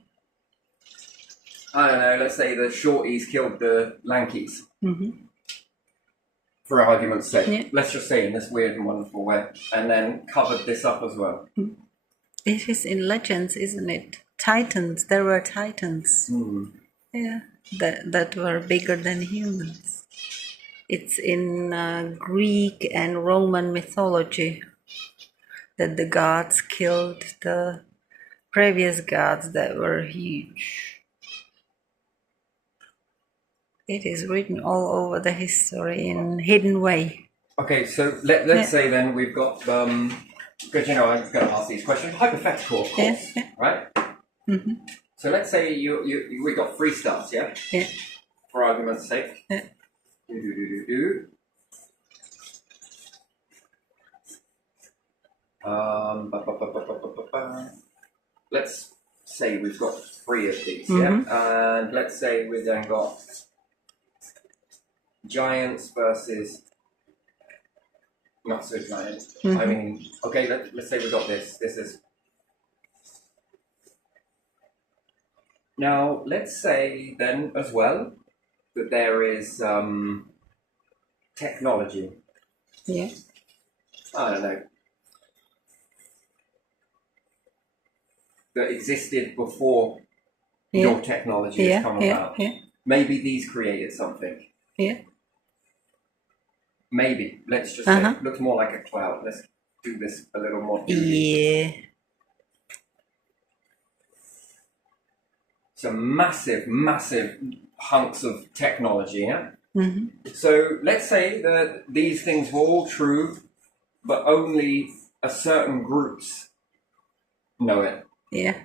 I don't know, let's say the shorties killed the lankies. Mm-hmm. For argument's sake, let's just say in this weird and wonderful way, and then covered this up as well. It is in legends, isn't it? Titans, there were titans. Yeah, that were bigger than humans. It's in Greek and Roman mythology that the gods killed the previous gods that were huge. It is written all over the history in hidden way. Okay, so let's say then we've got, because I'm going to ask these questions, hypothetical, of course, right? Mm-hmm. So let's say we got 3 stars, yeah? Yeah. For argument's sake. Yeah. Let's say we've got 3 of these, yeah? And let's say we then got giants versus not so giant. I mean, okay, let's say we got this. This is... Now, let's say then as well that there is technology. Yeah. I don't know. That existed before your technology has come about. Yeah. Maybe these created something. Yeah. Maybe. Let's just say it looks more like a cloud. Let's do this a little more. Yeah. Some massive, massive hunks of technology, yeah? So let's say that these things were all true, but only a certain groups know it. Yeah.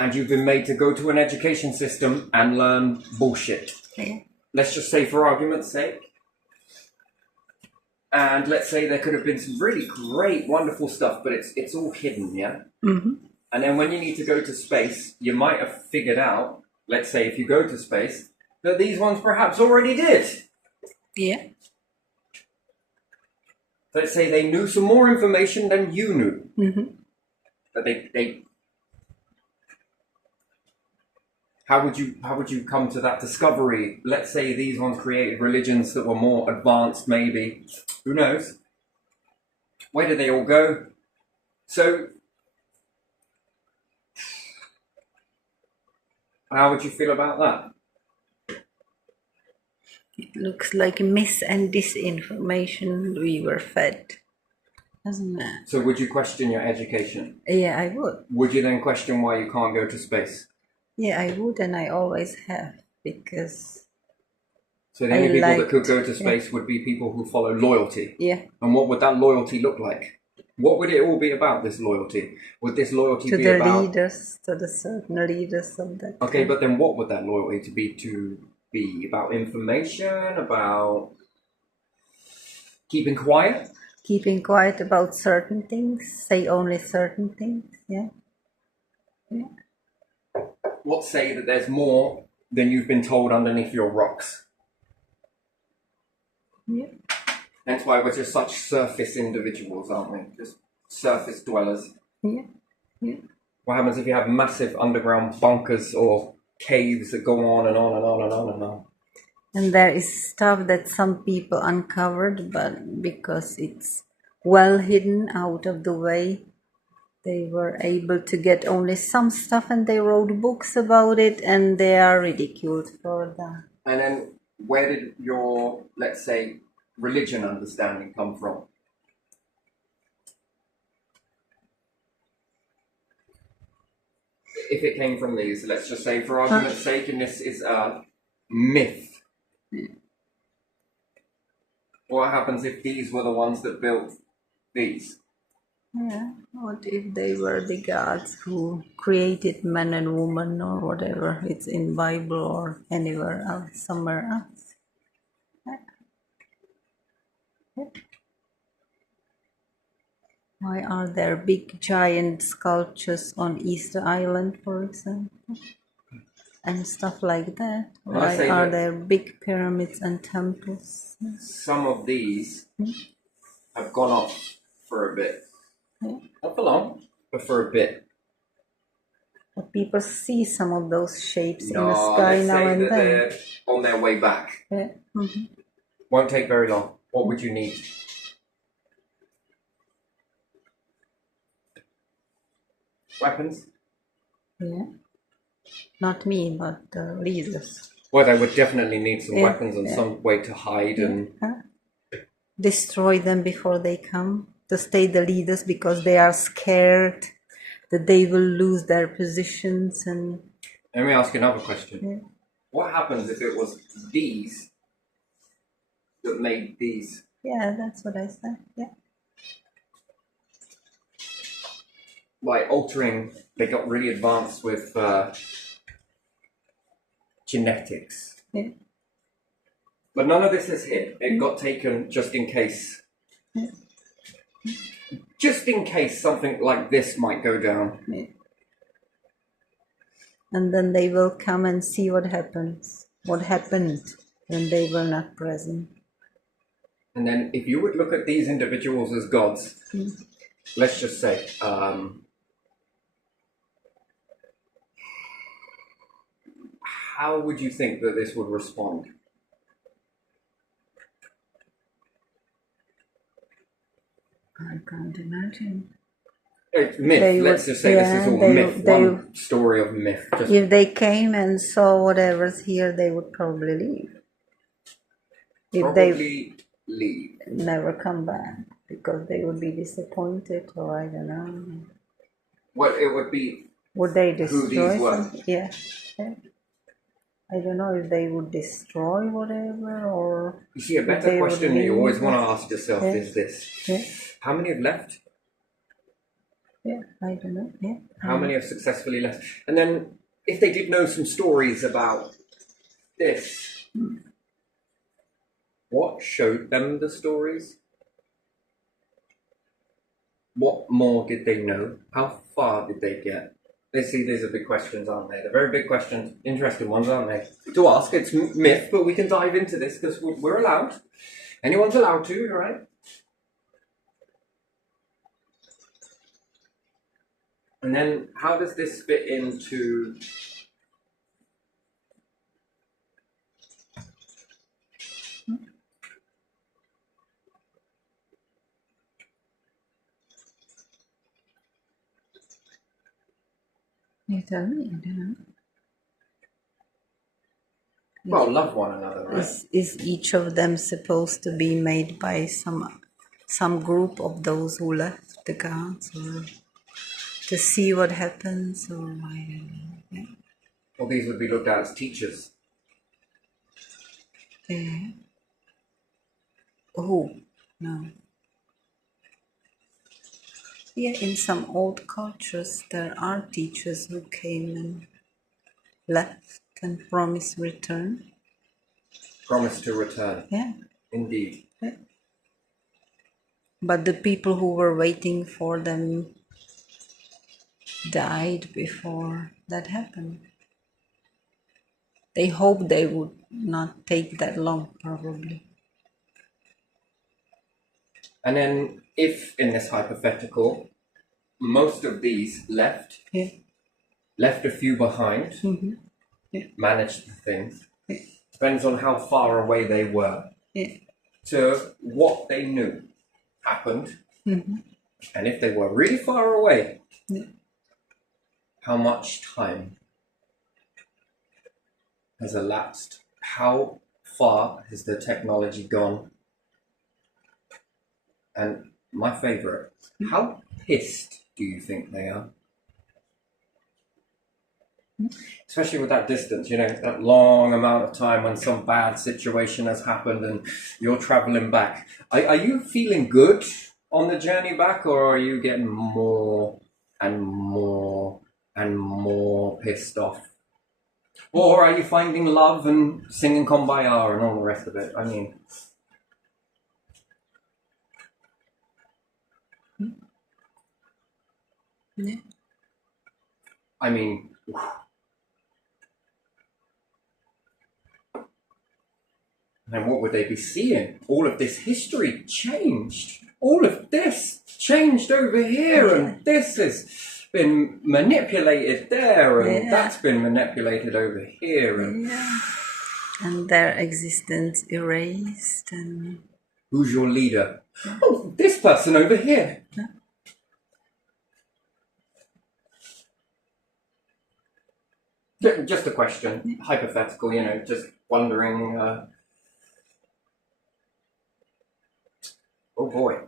And you've been made to go to an education system and learn bullshit. Yeah. Let's just say for argument's sake. And let's say there could have been some really great, wonderful stuff, but it's all hidden, yeah? And then when you need to go to space, you might have figured out, let's say if you go to space, that these ones perhaps already did. Yeah. Let's say they knew some more information than you knew. But they how would you come to that discovery? Let's say these ones created religions that were more advanced, maybe. Who knows? Where did they all go? So how would you feel about that? It looks like myth and disinformation we were fed, doesn't it? So would you question your education? Yeah, I would. Would you then question why you can't go to space? Yeah, I would, and I always have, because... So the only people that could go to space would be people who follow loyalty. Yeah. And what would that loyalty look like? What would it all be about, this loyalty? Would this loyalty be about... To the leaders, to the certain leaders of that. Okay, but then what would that loyalty be? About information? About keeping quiet? Keeping quiet about certain things. Say only certain things, yeah. Yeah. What say that there's more than you've been told underneath your rocks? Yeah. That's why we're just such surface individuals, aren't we? Just surface dwellers. Yeah. Yeah. What happens if you have massive underground bunkers or caves that go on and on and on and on and on? And there is stuff that some people uncovered, but because it's well hidden out of the way, they were able to get only some stuff, and they wrote books about it, and they are ridiculed for that. And then where did your, let's say, religion understanding come from? If it came from these, let's just say for argument's sake, and this is a myth. What happens if these were the ones that built these? Yeah, what if they were the gods who created man and woman, or whatever it's in Bible or anywhere else, somewhere else? Yeah. Why are there big giant sculptures on Easter Island, for example? And stuff like that? Why are there big pyramids and temples? Some of these have gone off for a bit. Yeah. Not for long, but for a bit. But people see some of those shapes in the sky now and then. They're on their way back. Yeah. Won't take very long. What would you need? Weapons? Yeah. Not me, but the leaders. Well, they would definitely need some weapons and some way to hide and... Destroy them before they come. To stay the leaders because they are scared that they will lose their positions. And let me ask you another question. Yeah. What happens if it was these that made these? Yeah, that's what I said. Yeah. By altering, they got really advanced with genetics. Yeah. But none of this is hit. It got taken just in case. Yeah. in case something like this might go down. Yeah. And then they will come and see what happened when they were not present. And then if you would look at these individuals as gods, let's just say, how would you think that this would respond? I can't imagine. It's myth. Let's just say this is all myth. One story of myth. If they came and saw whatever's here, they would probably leave. If they leave. Never come back because they would be disappointed, or I don't know. Well, it would be. Would they destroy something? Yeah. I don't know if they would destroy whatever, or. You see, a better question you always want to ask yourself is this: how many have left? Yeah, I don't know. Yeah. How many have successfully left? And then, if they did know some stories about this, what showed them the stories? What more did they know? How far did they get? These are big questions, aren't they? They're very big questions, interesting ones, aren't they? To ask, it's myth, but we can dive into this because we're allowed. Anyone's allowed to, right? And then, how does this fit into You tell me, I don't know. Well, love one another, right? Is each of them supposed to be made by some group of those who left the gods, or to see what happens, or I don't know. Yeah. Well, these would be looked at as teachers. Yeah. Oh, no. Yeah, in some old cultures, there are teachers who came and left and promised return. Promised to return. Yeah. Indeed. Yeah. But the people who were waiting for them died before that happened. They hoped they would not take that long, probably. And then, if in this hypothetical, most of these left, left a few behind, managed the things, depends on how far away they were, to what they knew happened, and if they were really far away, how much time has elapsed? How far has the technology gone? And my favorite, how pissed do you think they are? Especially with that distance, that long amount of time when some bad situation has happened and you're traveling back. Are you feeling good on the journey back, or are you getting more and more and more pissed off? Or are you finding love and singing Kumbaya and all the rest of it? I mean... Yeah. I mean... And what would they be seeing? All of this history changed. All of this changed over here, and this has been manipulated there, and that's been manipulated over here. And their existence erased. And who's your leader? Oh, this person over here. Just a question, hypothetical, just wondering... Oh boy.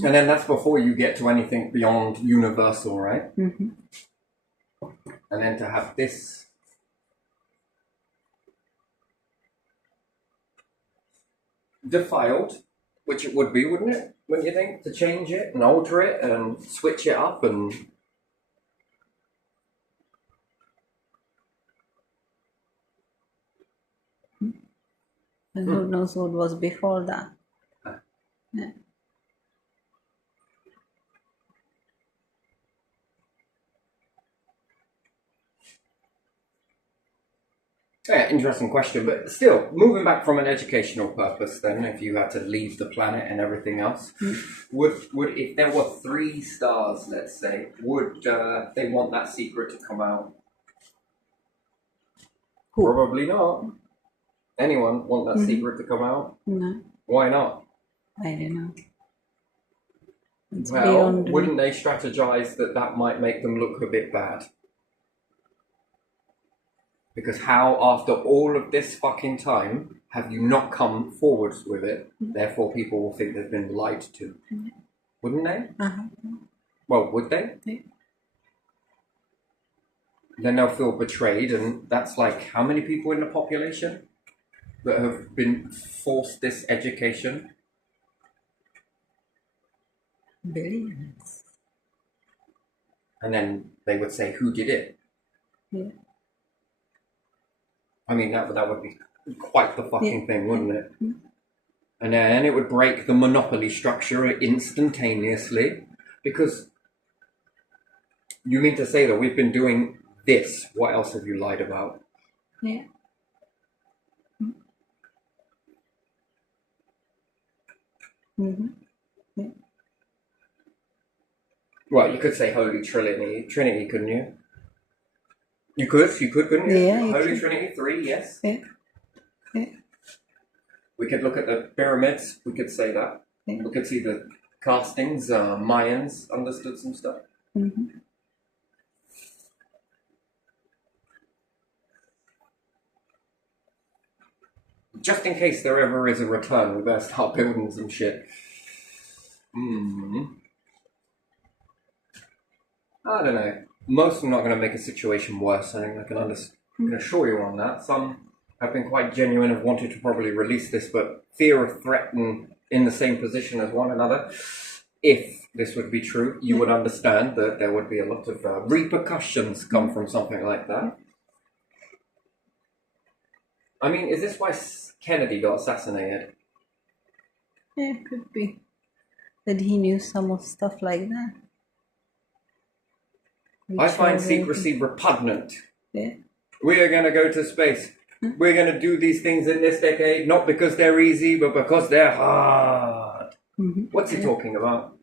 And then that's before you get to anything beyond universal, right? And then to have this defiled, which it would be, wouldn't it? Wouldn't you think? To change it and alter it and switch it up and... And who knows what was before that? Yeah. Yeah, interesting question. But still, moving back from an educational purpose, then, if you had to leave the planet and everything else, would if there were 3 stars, let's say, would they want that secret to come out? Who? Probably not. Anyone want that secret to come out? No. Why not? I don't know. It's well, wouldn't they strategize that might make them look a bit bad? Because how, after all of this fucking time, have you not come forwards with it? Therefore, people will think they've been lied to. Wouldn't they? Well, would they? Yeah. Then they'll feel betrayed, and that's like how many people in the population that have been forced this education? Billions. And then they would say, who did it? Yeah. I mean, that would be quite the fucking thing, wouldn't it? And then it would break the monopoly structure instantaneously, because you mean to say that we've been doing this. What else have you lied about? Yeah. Yeah. Well, you could say Holy Trinity, couldn't you? You could, couldn't you? Yeah, Holy Trinity, 3, yes. Yeah. Yeah. We could look at the pyramids. We could say that. Yeah. We could see the castings. Mayans understood some stuff. Just in case there ever is a return, we better start building some shit. I don't know. Most of them are not going to make a situation worse. I think I can assure you on that. Some have been quite genuine and wanted to probably release this, but fear of threatening in the same position as one another. If this would be true, you would understand that there would be a lot of repercussions come from something like that. I mean, is this why Kennedy got assassinated? Yeah, it could be. That he knew some of stuff like that. I find secrecy repugnant. Yeah. We are going to go to space. We're going to do these things in this decade, not because they're easy, but because they're hard. What's he talking about?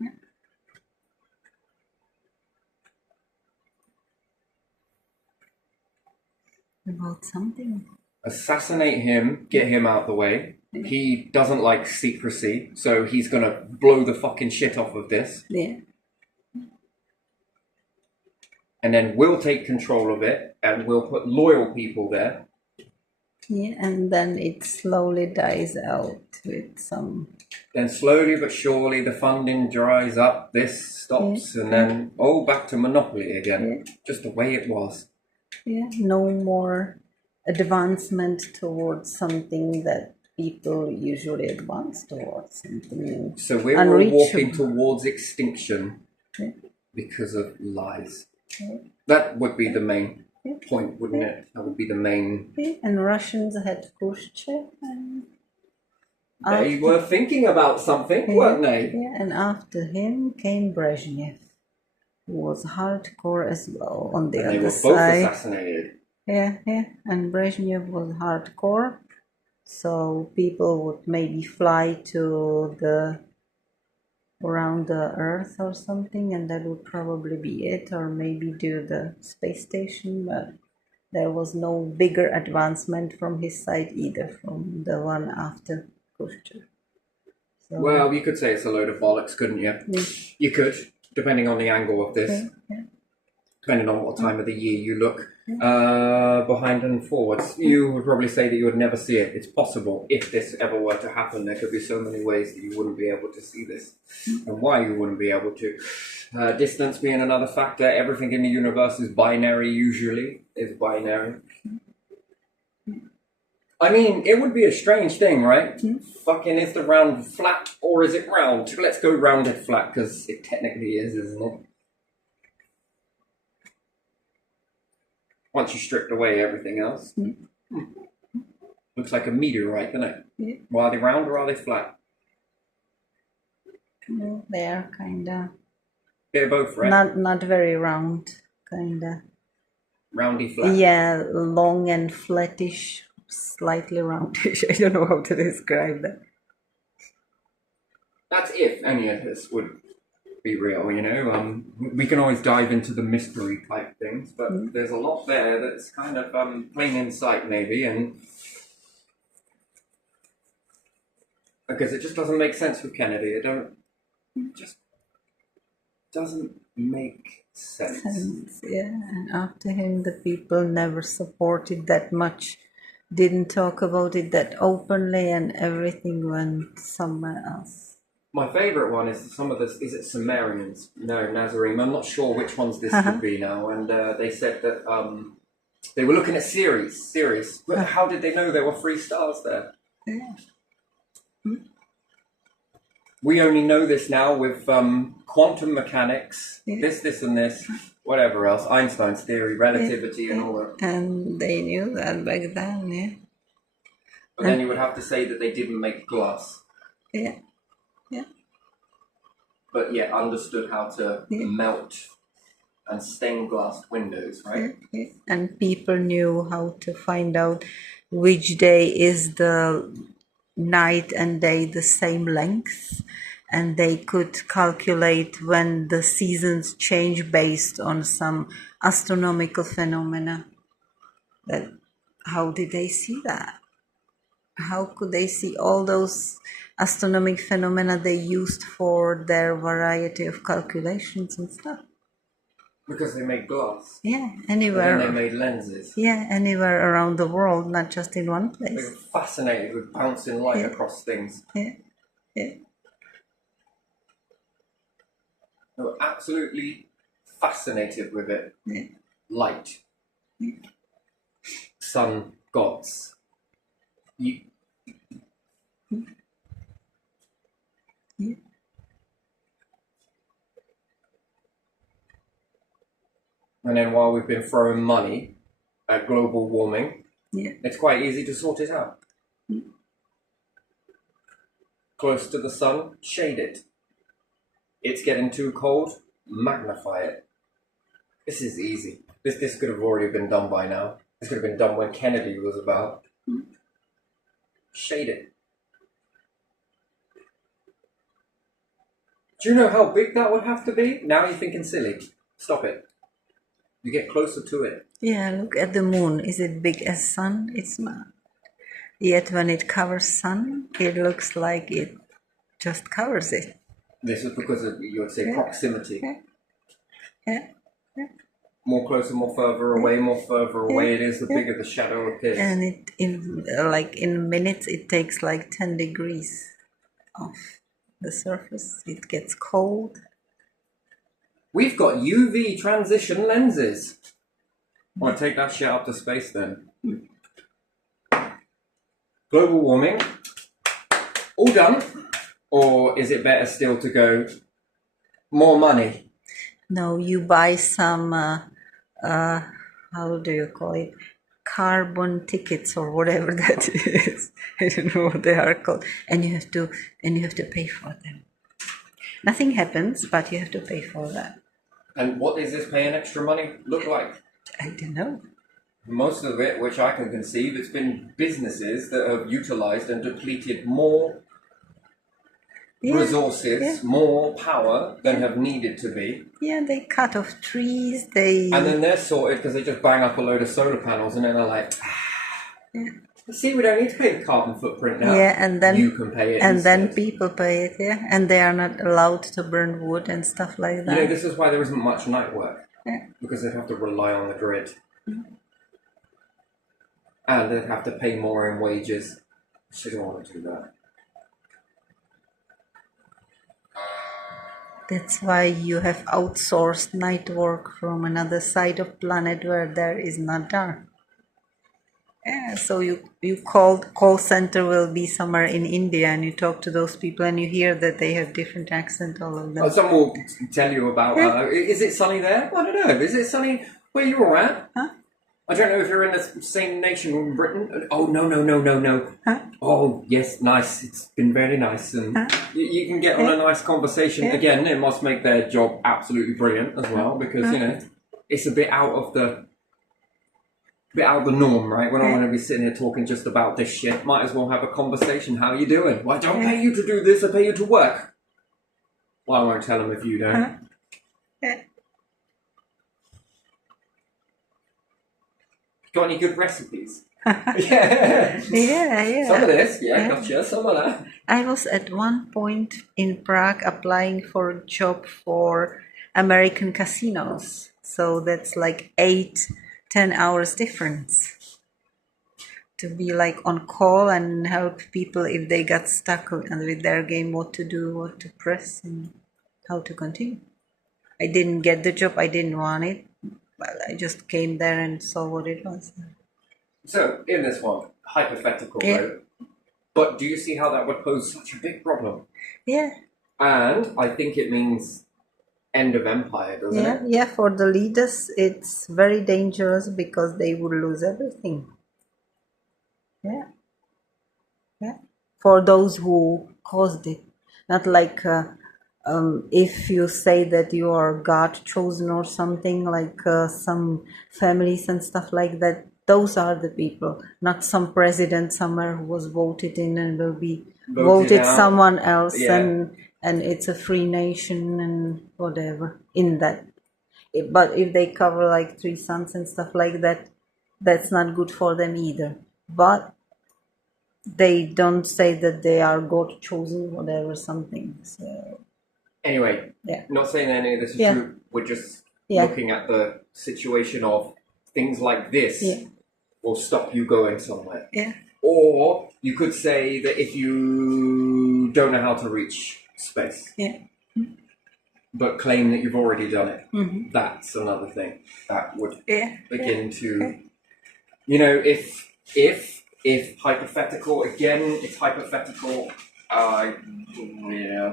About something. Assassinate him, get him out the way. He doesn't like secrecy, so he's going to blow the fucking shit off of this. Yeah. And then we'll take control of it, and we'll put loyal people there. Yeah, and then it slowly dies out with some... Then slowly but surely the funding dries up, this stops, and then, back to monopoly again. Just the way it was. Yeah, no more advancement towards something that people usually advance towards. Something so we're all walking towards extinction because of lies. That would be the main point, wouldn't it? That would be the main... And Russians had Khrushchev. And they were thinking about something, weren't they? Yeah, and after him came Brezhnev, who was hardcore as well on the other side. They were both assassinated. Yeah, and Brezhnev was hardcore, so people would maybe fly to around the Earth or something, and that would probably be it, or maybe do the space station, but there was no bigger advancement from his side either, from the one after Khrushchev. So, well, you could say it's a load of bollocks, couldn't you? Yeah. You could, depending on the angle of this. Depending on what time of the year you look behind and forwards. You would probably say that you would never see it. It's possible. If this ever were to happen, there could be so many ways that you wouldn't be able to see this. And why you wouldn't be able to. Distance being another factor. Everything in the universe is binary, usually. Is binary. I mean, it would be a strange thing, right? Fucking, is the round flat or is it round? Let's go rounded flat, because it technically is, isn't it? Once you stripped away everything else. Looks like a meteorite, doesn't it? Yeah. Well, are they round or are they flat? No, they are kind of... They're both, right? Not very round, kind of. roundy flat. Yeah, long and flattish, slightly roundish. I don't know how to describe that. That's if any of this would be real, you know. We can always dive into the mystery type things, but there's a lot there that's kind of plain in sight, maybe, and because it just doesn't make sense with Kennedy. It just doesn't make sense. Yeah, and after him, the people never supported that much, didn't talk about it that openly, and everything went somewhere else. My favourite one is some of this. Is it Sumerians? No, Nazarim. I'm not sure which ones this could be now. And they said that they were looking at Sirius. But how did they know there were 3 stars there? Yeah. We only know this now with quantum mechanics, this, and this, whatever else, Einstein's theory, relativity, and all that. And they knew that back then, yeah. But then you would have to say that they didn't make glass. Yeah. But yet understood how to melt and stain glass windows, right? Yeah. And people knew how to find out which day is the night and day the same length, and they could calculate when the seasons change based on some astronomical phenomena. That how did they see that? How could they see all those astronomical phenomena they used for their variety of calculations and stuff? Because they made glass. Yeah, anywhere. And then they made lenses. Yeah, anywhere around the world, not just in one place. They were fascinated with bouncing light across things. Yeah. They were absolutely fascinated with it. Yeah. Light. Sun gods. And then while we've been throwing money at global warming, it's quite easy to sort it out. Close to the sun, shade it. It's getting too cold, magnify it. This is easy. This could have already been done by now. This could have been done when Kennedy was about. Shade it. Do you know how big that would have to be? Now you're thinking silly. Stop it. You get closer to it. Yeah, look at the moon. Is it big as sun? It's not. Yet when it covers sun, it looks like it just covers it. This is because of, you would say, proximity. Yeah. More closer, more further away, more further away it is, the bigger the shadow appears. And it in minutes it takes like 10 degrees off the surface. It gets cold. We've got UV transition lenses. Want to take that shit up to space then? Global warming, all done? Or is it better still to go more money? No, you buy some, how do you call it? Carbon tickets or whatever that is. I don't know what they are called. And you have to pay for them. Nothing happens, but you have to pay for that. And what is this paying extra money look like? I don't know. Most of it, which I can conceive, it's been businesses that have utilised and depleted more resources, more power than have needed to be. Yeah, they cut off trees, And then they're sorted because they just bang up a load of solar panels and then they're like, see, we don't need to pay the carbon footprint now. Yeah, and then you can pay it and instead. then people pay it, and they are not allowed to burn wood and stuff like that. You know, this is why there isn't much night work. Because they'd have to rely on the grid. And they'd have to pay more in wages. She don't want to do that. That's why you have outsourced night work from another side of planet where there is not dark. Yeah, so you call center will be somewhere in India, and you talk to those people and you hear that they have different accent, all of them. Oh, someone will tell you about, is it sunny there? I don't know. Is it sunny where you're at? Huh? I don't know if you're in the same nation in Britain. Oh, no. Huh? Oh, yes, nice. It's been very nice. And you can get on a nice conversation. Again, it must make their job absolutely brilliant as well because, you know, it's a bit out of the bit out of the norm, right? We're not going to be sitting here talking just about this shit. Might as well have a conversation. How you doing? Well, I don't pay you to do this. I pay you to work. Well, I won't tell them if you don't. Got any good recipes? Yeah. Some of this, gotcha. Some of that. I was at one point in Prague applying for a job for American casinos. So that's like 8-10 hours difference. To be like on call and help people if they got stuck with their game, what to do, what to press, and how to continue. I didn't get the job, I didn't want it, but I just came there and saw what it was. So, in this one, hypothetical, right? But do you see how that would pose such a big problem? Yeah. And I think it means end of empire, doesn't it? Yeah, for the leaders, it's very dangerous because they would lose everything. Yeah. For those who caused it. Not like if you say that you are God chosen or something, like some families and stuff like that. Those are the people, not some president somewhere who was voted in and will be voted someone else, and it's a free nation and whatever in that. But if they cover like 3 sons and stuff like that, that's not good for them either. But they don't say that they are God chosen, whatever, something. So anyway, not saying any of this is true. We're just looking at the situation of things like this. Will stop you going somewhere. Or you could say that if you don't know how to reach space, but claim that you've already done it, that's another thing that would begin to, you know, if hypothetical, again, it's hypothetical. I'll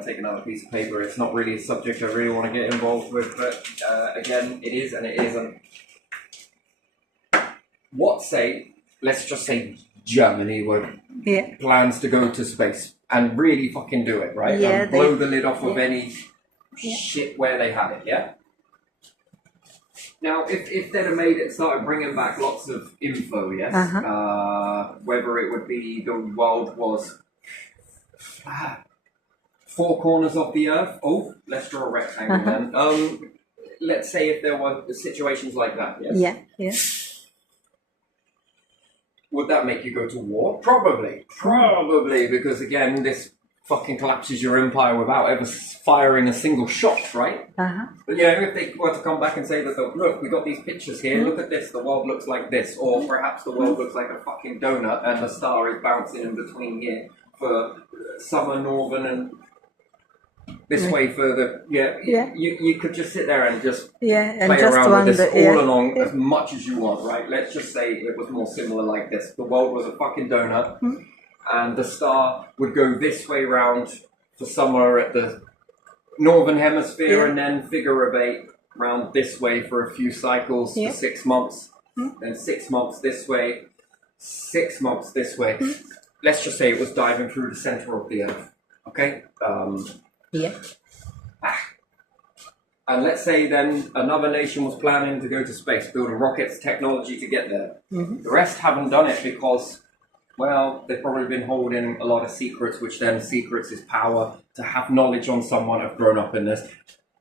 take another piece of paper. It's not really a subject I really want to get involved with, but again, it is and it isn't. Let's just say Germany plans to go to space and really fucking do it, right? And blow the lid off of any shit where they have it, Now, if they'd have made it, started bringing back lots of info, whether it would be the world was 4 corners of the earth. Oh, let's draw a rectangle then. Let's say if there were situations like that, yes? Would that make you go to war? Probably, because again, this fucking collapses your empire without ever firing a single shot, right? But if they were to come back and say that, look, we got these pictures here, look at this, the world looks like this, or perhaps the world looks like a fucking donut and the star is bouncing in between here for summer, northern, and this way further. You could just sit there and just play just around with this all along as much as you want, right? Let's just say it was more similar like this. The world was a fucking donut, and the star would go this way round for summer at the northern hemisphere, and then figure of 8 round this way for a few cycles for 6 months, then 6 months this way, 6 months this way. Let's just say it was diving through the center of the earth, okay? And let's say then another nation was planning to go to space, building rockets, technology to get there. The rest haven't done it because, well, they've probably been holding a lot of secrets, which then secrets is power. To have knowledge on someone, I've grown up in this.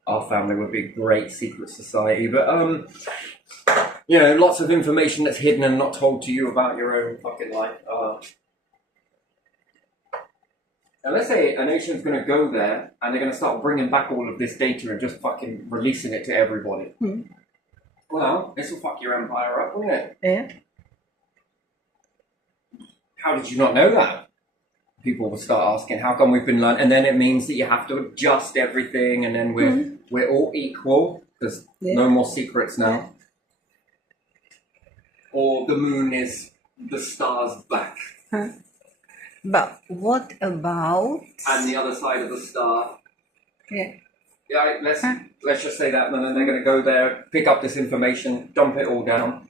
Our family would be a great secret society, but lots of information that's hidden and not told to you about your own fucking life. And let's say a nation's going to go there and they're going to start bringing back all of this data and just fucking releasing it to everybody. Well, this will fuck your empire up, won't it? How did you not know that? People will start asking, how come we've been learned? And then it means that you have to adjust everything, and then we're all equal. There's no more secrets now. Or the moon is the stars back. But what about... And the other side of the star. Let's just say that, and then they're going to go there, pick up this information, dump it all down.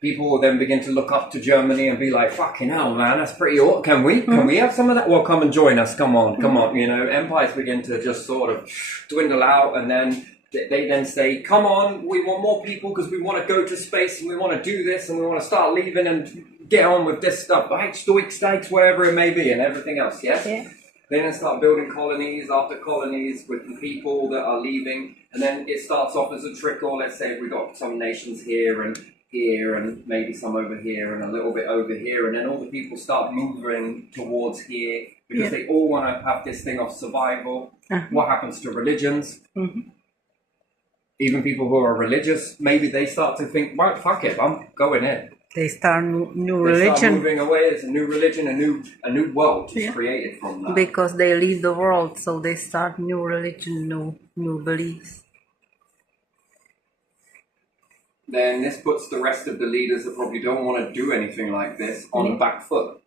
People will then begin to look up to Germany and be like, fucking hell, man, that's pretty awesome. Can we have some of that? Well, come and join us. Come on. Empires begin to just sort of dwindle out, and then they then say, come on, we want more people because we want to go to space and we want to do this and we want to start leaving and get on with this stuff, Reichsdeutsche, wherever it may be, and everything else, yes? Yeah. They then start building colonies after colonies with the people that are leaving, and then it starts off as a trickle. Let's say we've got some nations here and maybe some over here and a little bit over here, and then all the people start moving towards here because they all want to have this thing of survival. What happens to religions? Even people who are religious, maybe they start to think, right, fuck it, I'm going in. They start new They religion. start moving away. There's a new religion, a new world is created from that. Because they leave the world, so they start new religion, new beliefs. Then this puts the rest of the leaders that probably don't want to do anything like this on the back foot.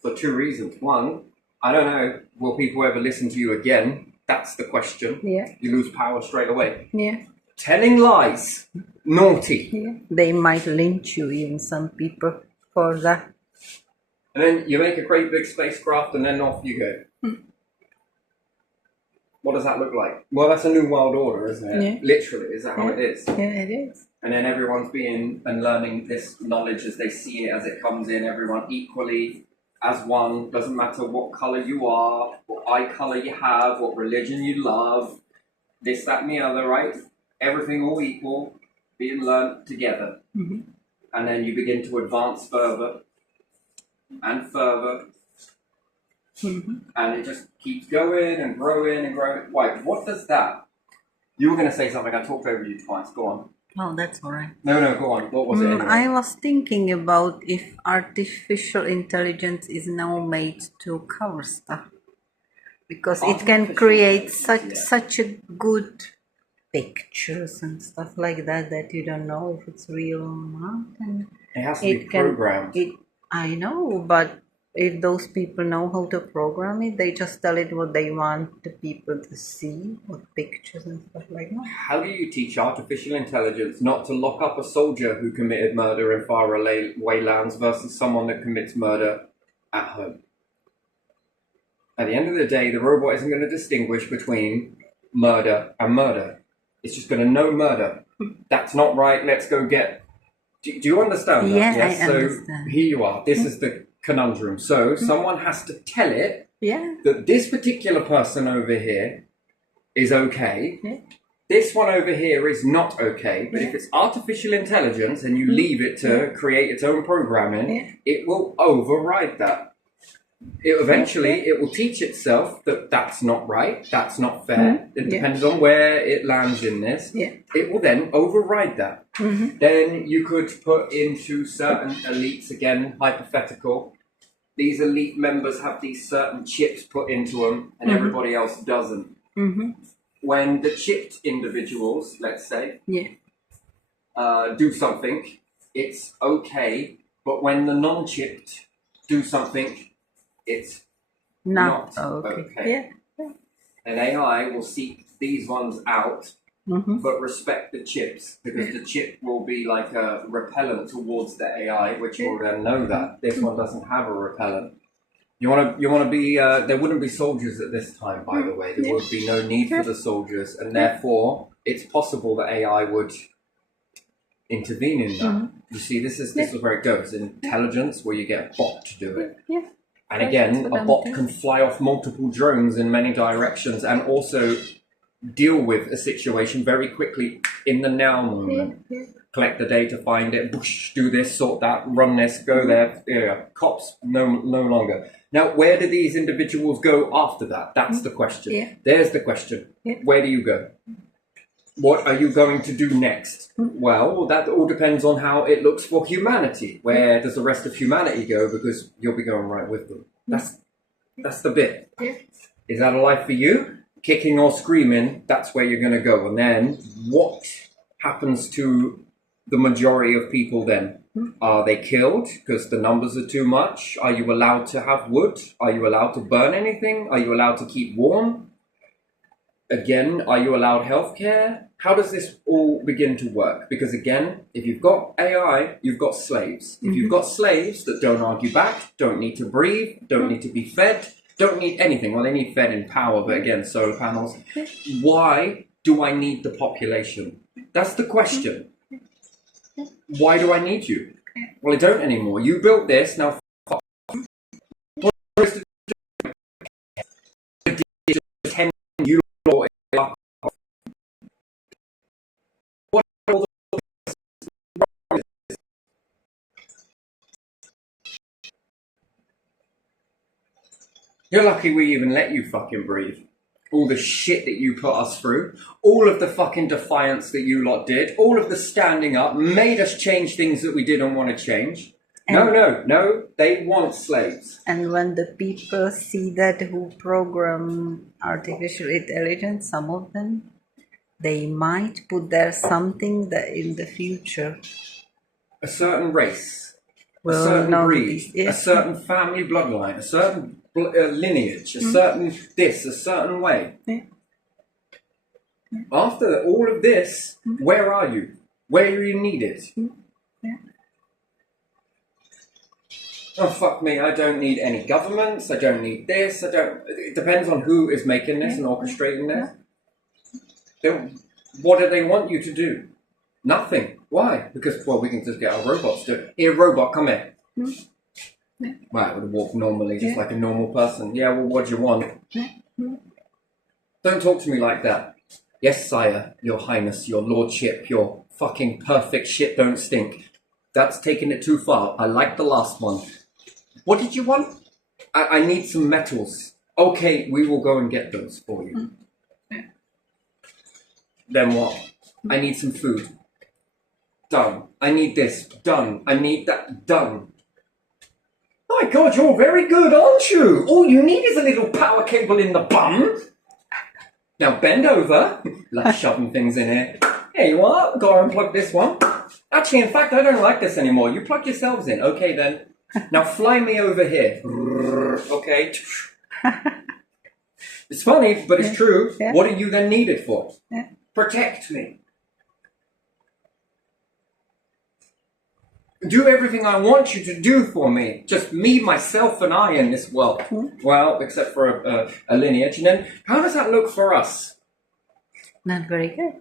For two reasons. One, I don't know, will people ever listen to you again? That's the question. You lose power straight away. Telling lies, naughty. They might lynch you, even some people, for that. And then you make a great big spacecraft and then off you go. What does that look like? Well, that's a new world order, isn't it? Literally, is that how it is? Yeah, it is. And then everyone's being and learning this knowledge as they see it, as it comes in, everyone equally as one. Doesn't matter what colour you are, what eye colour you have, what religion you love, this, that and the other, right? Everything all equal, being learned together. And then you begin to advance further and further. And it just keeps going and growing and growing. Wait, what does that? You were going to say something. I talked over you twice. Go on. Oh, that's all right. No, go on. What was it anyway? I was thinking about if artificial intelligence is now made to cover stuff. Because it can create such a good pictures and stuff like that you don't know if it's real or not. And it has to be programmed. I know, but if those people know how to program it, they just tell it what they want the people to see, what pictures and stuff like that. How do you teach artificial intelligence not to lock up a soldier who committed murder in faraway lands versus someone that commits murder at home? At the end of the day, the robot isn't going to distinguish between murder and murder. It's just going to know murder. That's not right. Let's go get... Do you understand that? Yes, I understand. Here you are. This is the conundrum. So someone has to tell it that this particular person over here is okay. This one over here is not okay. But if it's artificial intelligence and you leave it to create its own programming, it will override that. Eventually, it will teach itself that that's not right, that's not fair. It depends on where it lands in this. It will then override that. Then you could put into certain elites, again, hypothetical. These elite members have these certain chips put into them and everybody else doesn't. When the chipped individuals, let's say, do something, it's okay. But when the non-chipped do something, it's not okay. And AI will seek these ones out, but respect the chips, because the chip will be like a repellent towards the AI, which will then know that this one doesn't have a repellent. You want to be. There wouldn't be soldiers at this time, by the way. There would be no need for the soldiers, and therefore it's possible that AI would intervene in that. You see, this is where it goes. Intelligence, where you get a bot to do it. And again, a bot can fly off multiple drones in many directions and also deal with a situation very quickly in the now moment. Collect the data, find it, whoosh, do this, sort that, run this, go there. Cops, no longer. Now, where do these individuals go after that? That's the question. There's the question. Where do you go? What are you going to do next? Well, that all depends on how it looks for humanity. Where does the rest of humanity go? Because you'll be going right with them. That's the bit. Is that a life for you? Kicking or screaming, that's where you're going to go. And then what happens to the majority of people then? Are they killed because the numbers are too much? Are you allowed to have wood? Are you allowed to burn anything? Are you allowed to keep warm? Again, are you allowed healthcare? How does this all begin to work? Because again, if you've got AI, you've got slaves. If you've got slaves that don't argue back, don't need to breathe, don't need to be fed, don't need anything. Well, they need fed in power, but again, solar panels. Why do I need the population? That's the question. Why do I need you? Well, I don't anymore. You built this, now fuck. What is the 10 you what are all the You're lucky we even let you fucking breathe. All the shit that you put us through, all of the fucking defiance that you lot did, all of the standing up, made us change things that we didn't want to change. No, they want slaves. And when the people see that who program artificial intelligence, some of them, they might put there something that in the future. A certain race, a certain breed, a certain family bloodline, a certain lineage, a certain this, a certain way. After all of this, where are you? Where are you needed? Oh, fuck me, I don't need any governments, I don't need this, it depends on who is making this and orchestrating this. What do they want you to do? Nothing. Why? Because, well, we can just get our robots to it. Here, robot, come here. Well, I would walk normally, just like a normal person. Yeah, well, what do you want? Don't talk to me like that. Yes, sire, your highness, your lordship, your fucking perfect shit don't stink. That's taking it too far. I like the last one. What did you want? I need some metals. Okay, we will go and get those for you. Then what? I need some food. Done. I need this. Done. I need that. Done. My God, you're very good, aren't you? All you need is a little power cable in the bum. Now bend over. Like shoving things in here. Here you are. Go and plug this one. Actually, in fact, I don't like this anymore. You plug yourselves in. Okay, then. Now fly me over here. Okay. It's funny, but it's true. What are you then needed for? Protect me. Do everything I want you to do for me. Just me, myself, and I in this world. Well, except for a lineage. And then, how does that look for us? Not very good.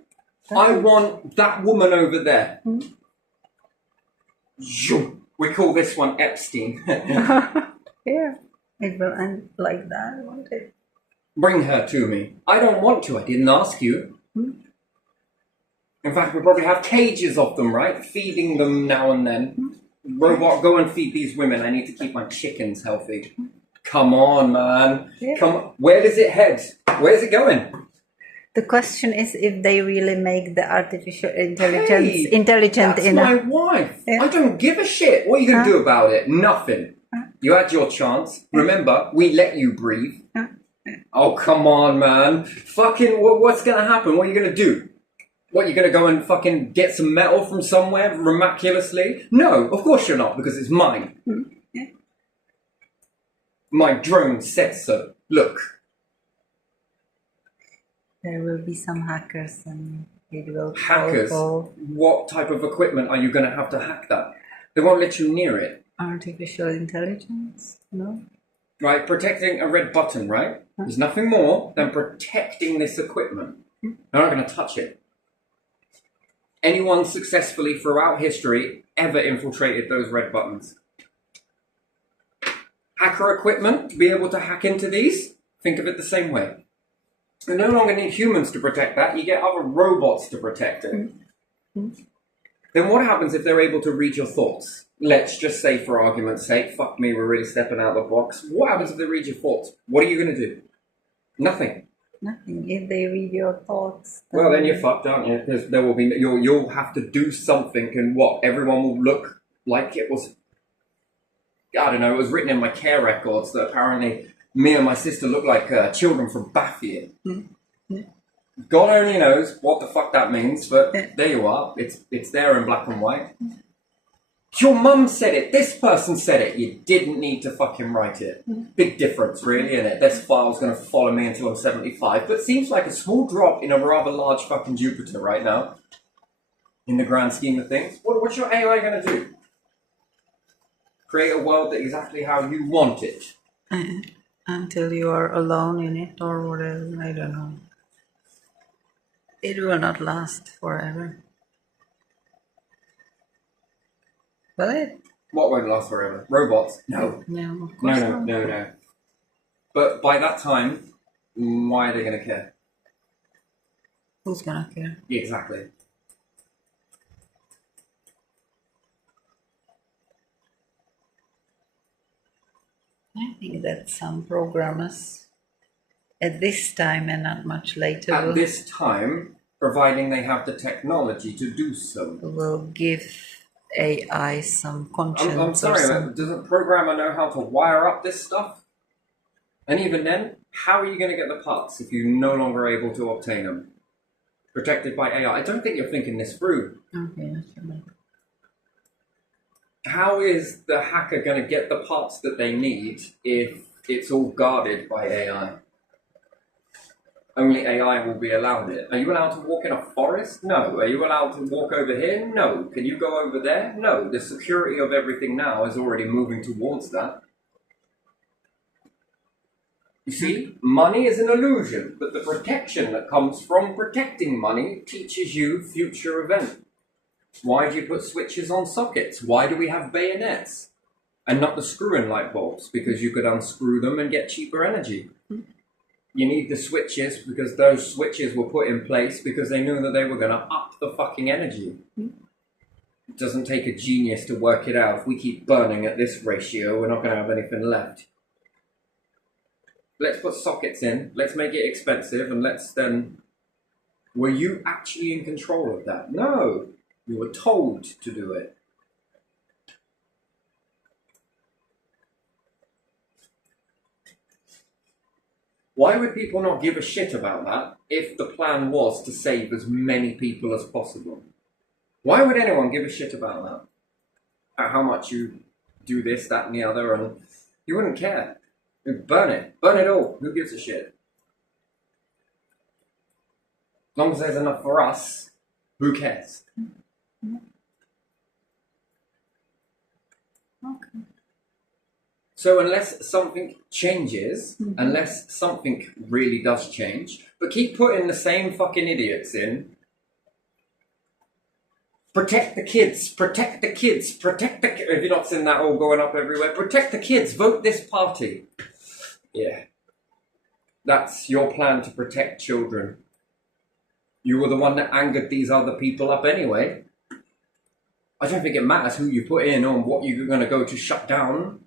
I want that woman over there. We call this one Epstein. Yeah, it will end like that, won't it? Bring her to me. I don't want to. I didn't ask you. In fact, we probably have cages of them, right? Feeding them now and then. Robot, go and feed these women. I need to keep my chickens healthy. Come on, man. Come on. Where does it head? Where's it going? The question is if they really make the artificial intelligence intelligent that's enough. That's my wife. I don't give a shit. What are you going to do about it? Nothing. You had your chance. Remember, we let you breathe. Oh, come on, man. Fucking, what's going to happen? What are you going to do? What, you're going to go and fucking get some metal from somewhere miraculously? No, of course you're not, because it's mine. My drone said so. Look. There will be some hackers and it will... Hackers? What type of equipment are you going to have to hack that? They won't let you near it. Artificial intelligence? No? Right, protecting a red button, right? There's nothing more than protecting this equipment. They're not going to touch it. Anyone successfully throughout history ever infiltrated those red buttons? Hacker equipment to be able to hack into these? Think of it the same way. You no longer need humans to protect that, you get other robots to protect it. Then what happens if they're able to read your thoughts? Let's just say, for argument's sake, fuck me, we're really stepping out of the box. What happens if they read your thoughts? What are you going to do? Nothing. Nothing. If they read your thoughts. Well, then you're fucked, aren't you? Because there will be you'll have to do something, and what? Everyone will look like it was. I don't know. It was written in my care records that apparently me and my sister look like children from Bathia. God only knows what the fuck that means, but there you are. It's there in black and white. Your mum said it. This person said it. You didn't need to fucking write it. Big difference, really, isn't it? This file's going to follow me until I'm 75. But seems like a small drop in a rather large fucking Jupiter right now. In the grand scheme of things. What's your AI going to do? Create a world that exactly how you want it. Until you are alone in it or whatever. I don't know. It will not last forever. Will it? What won't last forever? Robots? No. No, of course not. No. But by that time, why are they going to care? Who's gonna care? Exactly. I think that some programmers at this time and not much later At this time, providing they have the technology to do so, will give AI some conscience. I'm sorry, does a programmer know how to wire up this stuff? And even then, how are you going to get the parts if you're no longer able to obtain them? Protected by AI. I don't think you're thinking this through. Okay, that's right. How is the hacker going to get the parts that they need if it's all guarded by AI? Only AI will be allowed it. Are you allowed to walk in a forest? No. Are you allowed to walk over here? No. Can you go over there? No. The security of everything now is already moving towards that. You see, money is an illusion, but the protection that comes from protecting money teaches you future events. Why do you put switches on sockets? Why do we have bayonets and not the screw-in light bulbs? Because you could unscrew them and get cheaper energy. You need the switches because those switches were put in place because they knew that they were going to up the fucking energy. It doesn't take a genius to work it out. If we keep burning at this ratio, we're not going to have anything left. Let's put sockets in, let's make it expensive, and let's then... Were you actually in control of that? No. You were told to do it. Why would people not give a shit about that if the plan was to save as many people as possible? Why would anyone give a shit about that? At how much you do this, that, and the other, and you wouldn't care. You'd burn it all. Who gives a shit? As long as there's enough for us, who cares? Okay. So unless something changes, unless something really does change, but keep putting the same fucking idiots in. Protect the kids, protect the kids, protect the kids. Have you not seen that all going up everywhere? Protect the kids, vote this party. Yeah. That's your plan to protect children. You were the one that angered these other people up anyway. I don't think it matters who you put in or what you're going to go to shut down.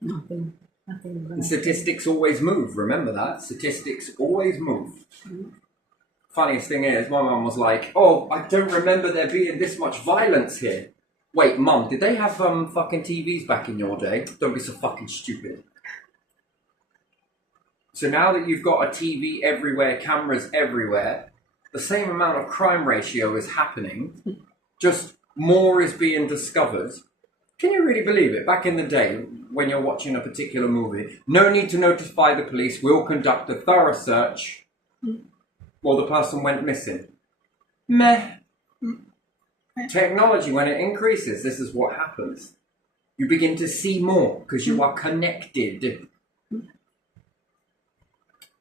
Nothing. And statistics always move, remember that? Statistics always move. Funniest thing is, my mum was like, oh, I don't remember there being this much violence here. Wait, Mum, did they have fucking TVs back in your day? Don't be so fucking stupid. So now that you've got a TV everywhere, cameras everywhere, the same amount of crime ratio is happening, just more is being discovered. Can you really believe it? Back in the day, when you're watching a particular movie, no need to notify the police, we'll conduct a thorough search, or the person went missing. Meh. Technology, when it increases, this is what happens. You begin to see more, because you are connected.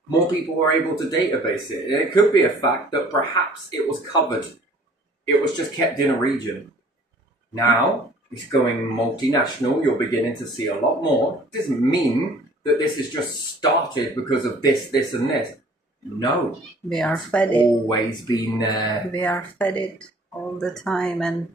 More people are able to database it. It could be a fact that perhaps it was covered. It was just kept in a region. Now, it's going multinational. You're beginning to see a lot more. It doesn't mean that this has just started because of this, and this. No. We are fed it. Always been there. We are fed it all the time, and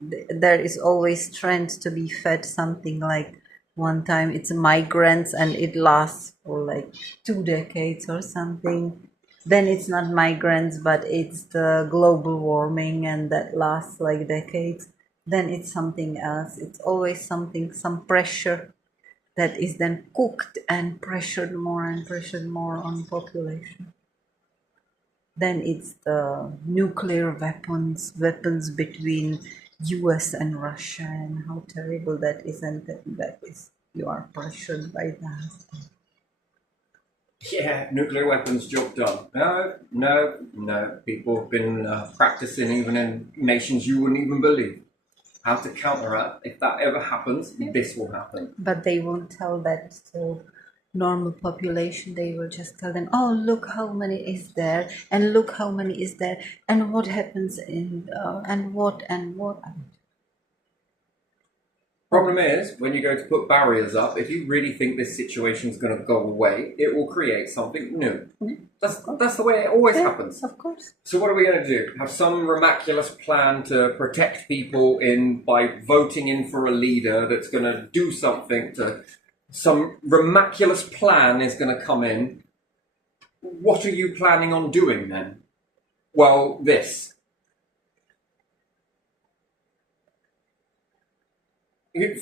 there is always trend to be fed something like one time it's migrants and it lasts for like 2 decades or something. Then it's not migrants, but it's the global warming, and that lasts like decades. Then it's something else. It's always something, some pressure that is then cooked and pressured more on population. Then it's the nuclear weapons between US and Russia, and how terrible that is, and that is, you are pressured by that. Yeah, nuclear weapons, job done. No. People have been practicing even in nations you wouldn't even believe. How to counteract. If that ever happens, this will happen. But they won't tell that to normal population, they will just tell them, oh, look how many is there, and look how many is there, and what happens in, and what. Problem is, when you go to put barriers up, if you really think this situation is going to go away, it will create something new. That's the way it always happens. Of course. So what are we going to do? Have some miraculous plan to protect people by voting in for a leader that's going to do something to... Some miraculous plan is going to come in. What are you planning on doing then? Well, this.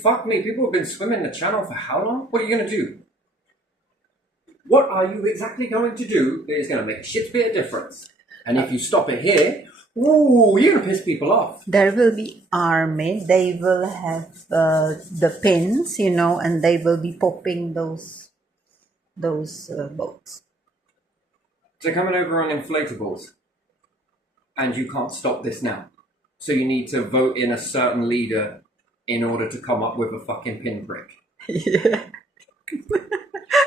Fuck me, people have been swimming the channel for how long? What are you going to do? What are you exactly going to do that is going to make a shit bit of difference? And if you stop it here, ooh, you're going to piss people off. There will be army. They will have the pins, and they will be popping those boats. They're coming over on inflatables. And you can't stop this now. So you need to vote in a certain leader in order to come up with a fucking pinprick. Yeah.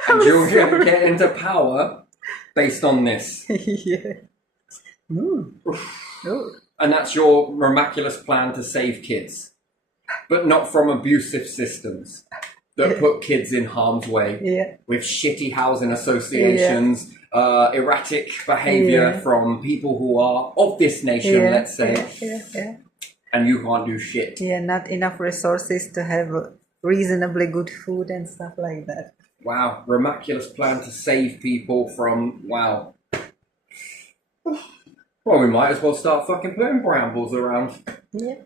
And you'll get into power based on this. Yeah. And that's your miraculous plan to save kids. But not from abusive systems that put kids in harm's way. With shitty housing associations, erratic behaviour from people who are of this nation, let's say. And you can't do shit. Yeah, not enough resources to have reasonably good food and stuff like that. Wow, miraculous plan to save people from, wow. Well, we might as well start fucking putting brambles around. Yeah.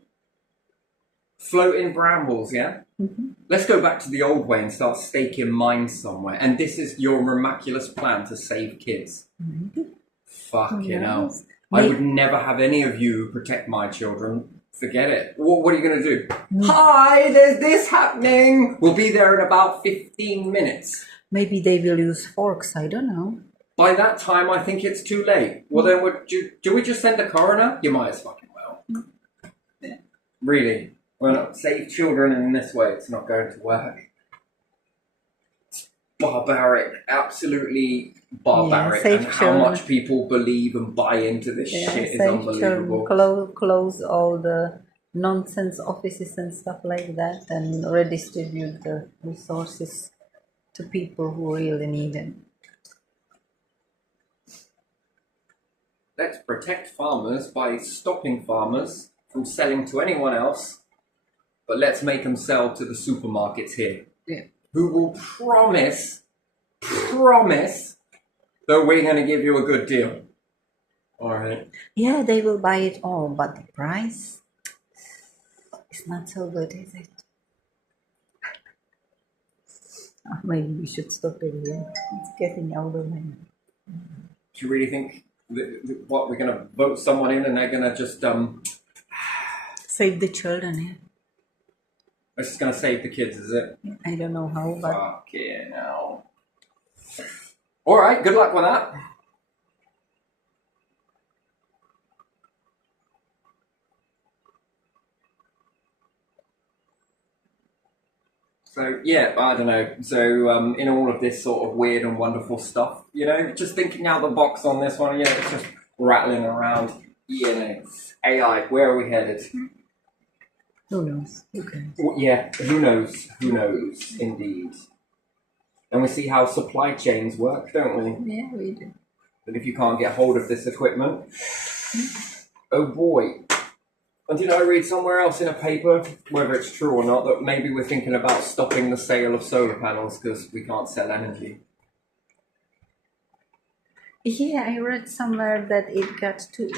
Floating brambles, yeah? Mm-hmm. Let's go back to the old way and start staking mines somewhere. And this is your miraculous plan to save kids. Mm-hmm. Fucking hell. I would never have any of you protect my children. Forget it. What are you going to do? Hi, there's this happening. We'll be there in about 15 minutes. Maybe they will use forks. I don't know. By that time, I think it's too late. Well, then, do we just send a coroner? You might as fucking well. Really. We're not save children in this way. It's not going to work. It's barbaric. Absolutely barbaric. Yeah, and how much people believe and buy into this shit is unbelievable. Close all the nonsense offices and stuff like that and redistribute the resources to people who really need them. Let's protect farmers by stopping farmers from selling to anyone else, but let's make them sell to the supermarkets here. Yeah. Who will promise that we're going to give you a good deal. All right. Yeah, they will buy it all, but the price is not so good, is it? Maybe we should stop it here. It's getting out of hand. Do you really think what we're going to vote someone in and they're going to just save the children? Yeah. It's just going to save the kids, is it? I don't know how, but fucking hell. All right, good luck with that. So, yeah, I don't know. So, in all of this sort of weird and wonderful stuff, just thinking out the box on this one, it's just rattling around. AI, where are we headed? Who knows? Okay. Yeah, who knows? Who knows, indeed. And we see how supply chains work, don't we? Yeah, we do. But if you can't get hold of this equipment, oh boy. And did I read somewhere else in a paper, whether it's true or not, that maybe we're thinking about stopping the sale of solar panels because we can't sell energy? Yeah, I read somewhere that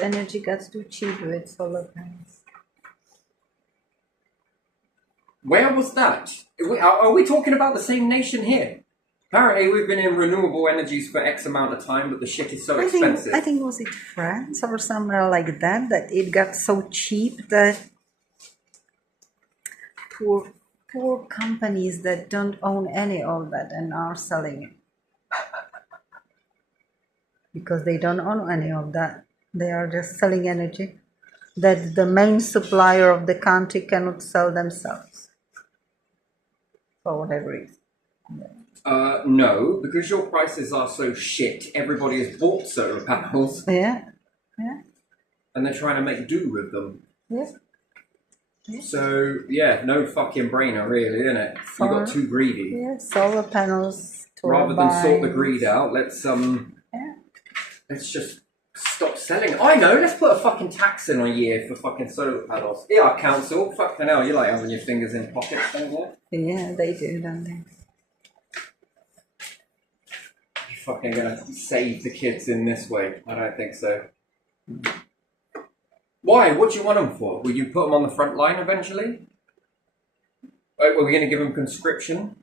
energy got too cheap with solar panels. Where was that? Are we talking about the same nation here? Apparently we've been in renewable energies for X amount of time, but the shit is so expensive. I think was it France or somewhere like that it got so cheap that poor companies that don't own any of that and are selling it. Because they don't own any of that. They are just selling energy that the main supplier of the country cannot sell themselves. For whatever reason. Yeah. No, because your prices are so shit, everybody has bought solar panels. Yeah. And they're trying to make do with them. Yeah. So, yeah, no fucking brainer, really, isn't it? You got too greedy. Yeah, solar panels. Rather than sort the greed out, let's just stop selling. I know, let's put a fucking tax in a year for fucking solar panels. Yeah, council, fucking hell, you like having your fingers in pockets, don't you? Yeah, they do, don't they? You fucking gonna save the kids in this way? I don't think so. Why? What do you want them for? Will you put them on the front line eventually? Were we going to give them conscription?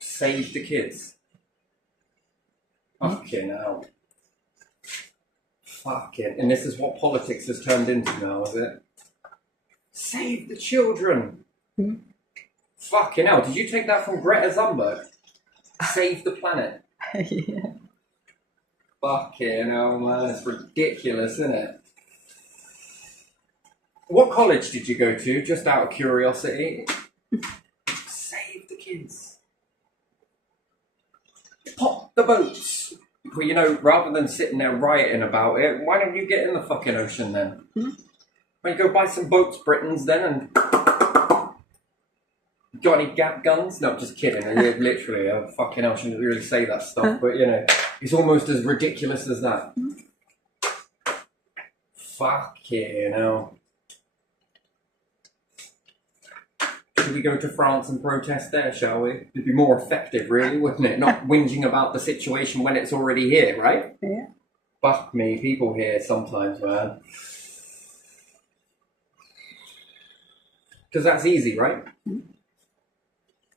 Save the kids. Fucking hell. Fucking. And this is what politics has turned into now, is it? Save the children. Fucking hell. Did you take that from Greta Thunberg? Save the planet. Yeah. Fucking hell, man. It's ridiculous, isn't it? What college did you go to, just out of curiosity? Save the kids. Pop the boats. Well, you know, rather than sitting there rioting about it, why don't you get in the fucking ocean then? Why don't you go buy some boats, Britons, then, and... Got any Gap guns? No, just kidding. Literally, I fucking hell shouldn't really say that stuff, but, you know, it's almost as ridiculous as that. Fucking hell. Should we go to France and protest there, shall we? It'd be more effective, really, wouldn't it? Not whinging about the situation when it's already here, right? Yeah. Fuck me, people here sometimes, man. Because that's easy, right?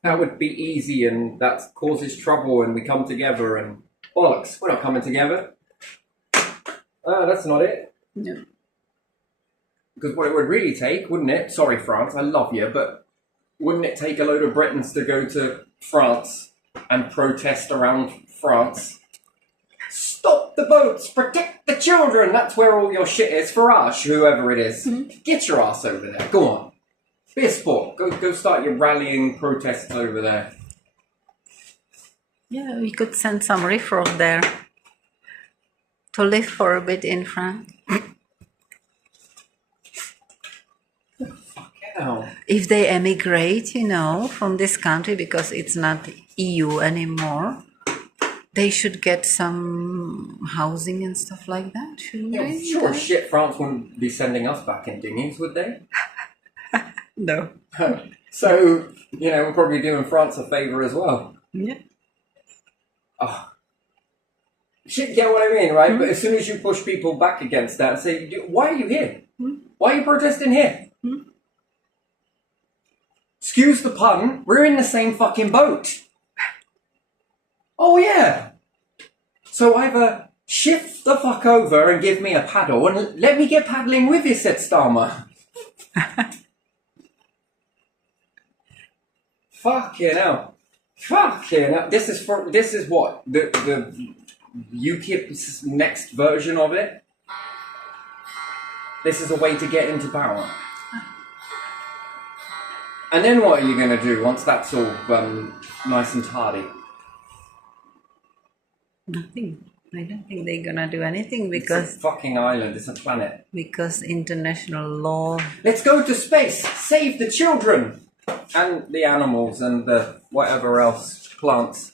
That would be easy, and that causes trouble, and we come together, and bollocks, we're not coming together. That's not it. No. Because what it would really take, wouldn't it? Sorry, France, I love you, but wouldn't it take a load of Britons to go to France and protest around France? Stop the boats! Protect the children! That's where all your shit is. Farage, whoever it is. Get your ass over there. Go on. Be a sport. Go start your rallying protests over there. Yeah, we could send some riffraff there to live for a bit in France. If they emigrate, you know, from this country because it's not EU anymore, they should get some housing and stuff like that, shouldn't they? Sure as shit France wouldn't be sending us back in dinghies, would they? No. So, you know, we're probably doing France a favour as well. Yeah. Oh. Shit, get what I mean, right? But as soon as you push people back against that and say, why are you here? Why are you protesting here? Excuse the pun, we're in the same fucking boat. Oh, yeah. So either shift the fuck over and give me a paddle and let me get paddling with you, said Starmer. Fucking hell. Fucking hell. This is what? The UKIP's next version of it? This is a way to get into power. And then what are you going to do once that's all nice and tardy? Nothing. I don't think they're going to do anything because... It's a fucking island. It's a planet. Because international law... Let's go to space. Save the children. And the animals and the whatever else. Plants.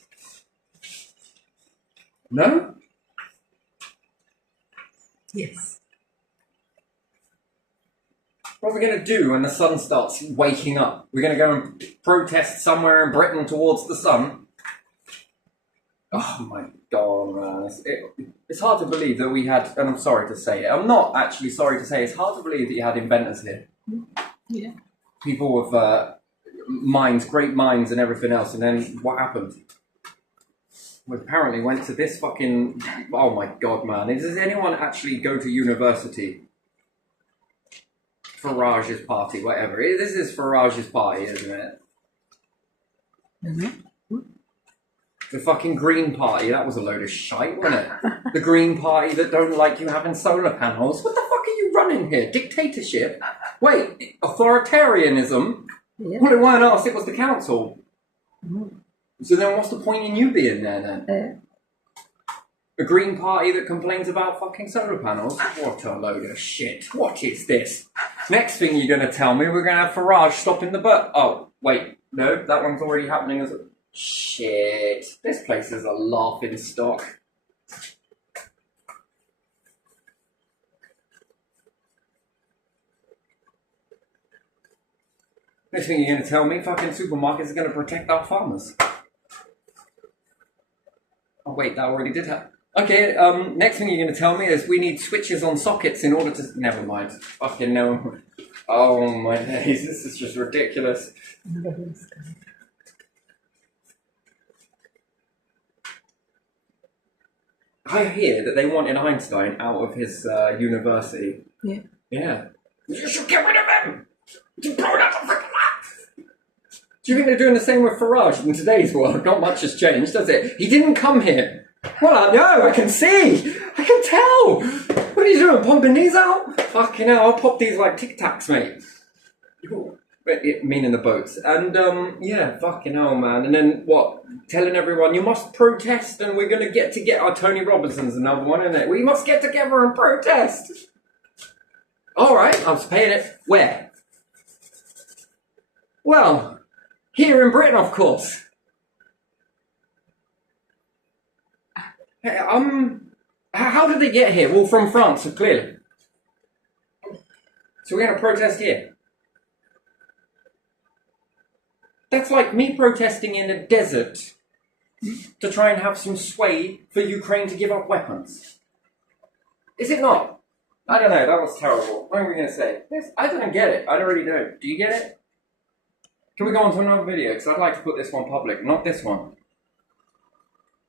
No? Yes. What are we going to do when the sun starts waking up? We're going to go and protest somewhere in Britain towards the sun? Oh my God, man. It's hard to believe that we had, and I'm sorry to say it, I'm not actually sorry to say it, it's hard to believe that you had inventors here. Yeah. People with minds, great minds and everything else, and then what happened? We apparently went to this fucking, oh my God, man. Does anyone actually go to university? Farage's party, whatever. This is Farage's party, isn't it? The fucking Green Party, that was a load of shite, wasn't it? The Green Party that don't like you having solar panels. What the fuck are you running here? Dictatorship? Wait, authoritarianism? Yeah. Well, it weren't us, it was the council. So then what's the point in you being there then? A Green Party that complains about fucking solar panels? What a load of shit. What is this? Next thing you're going to tell me, we're going to have Farage stopping the bus. Oh, wait. No, that one's already happening as a... Shit. This place is a laughing stock. Next thing you're going to tell me, fucking supermarkets are going to protect our farmers. Oh, wait, that already did happen. Okay, next thing you're going to tell me is we need switches on sockets in order to... Never mind. Fucking no. Oh my days, this is just ridiculous. I hear that they wanted Einstein out of his university. Yeah. Yeah. You should get rid of him! Just blow it out the freaking map! Do you think they're doing the same with Farage in today's world? Not much has changed, does it? He didn't come here. Well, I know, I can see! I can tell! What are you doing, pumping these out? Fucking hell, I'll pop these like Tic Tacs, mate. Meaning the boats. And, yeah, fucking hell, man. And then, what? Telling everyone, you must protest and we're going to get our Tony Robinson's another one, isn't it? We must get together and protest! Alright, I was paying it. Where? Well, here in Britain, of course. How did they get here? Well, from France, clearly. So we're going to protest here. That's like me protesting in a desert to try and have some sway for Ukraine to give up weapons. Is it not? I don't know, that was terrible. What are we going to say? I don't get it. I don't really know. Do you get it? Can we go on to another video? Because I'd like to put this one public, not this one.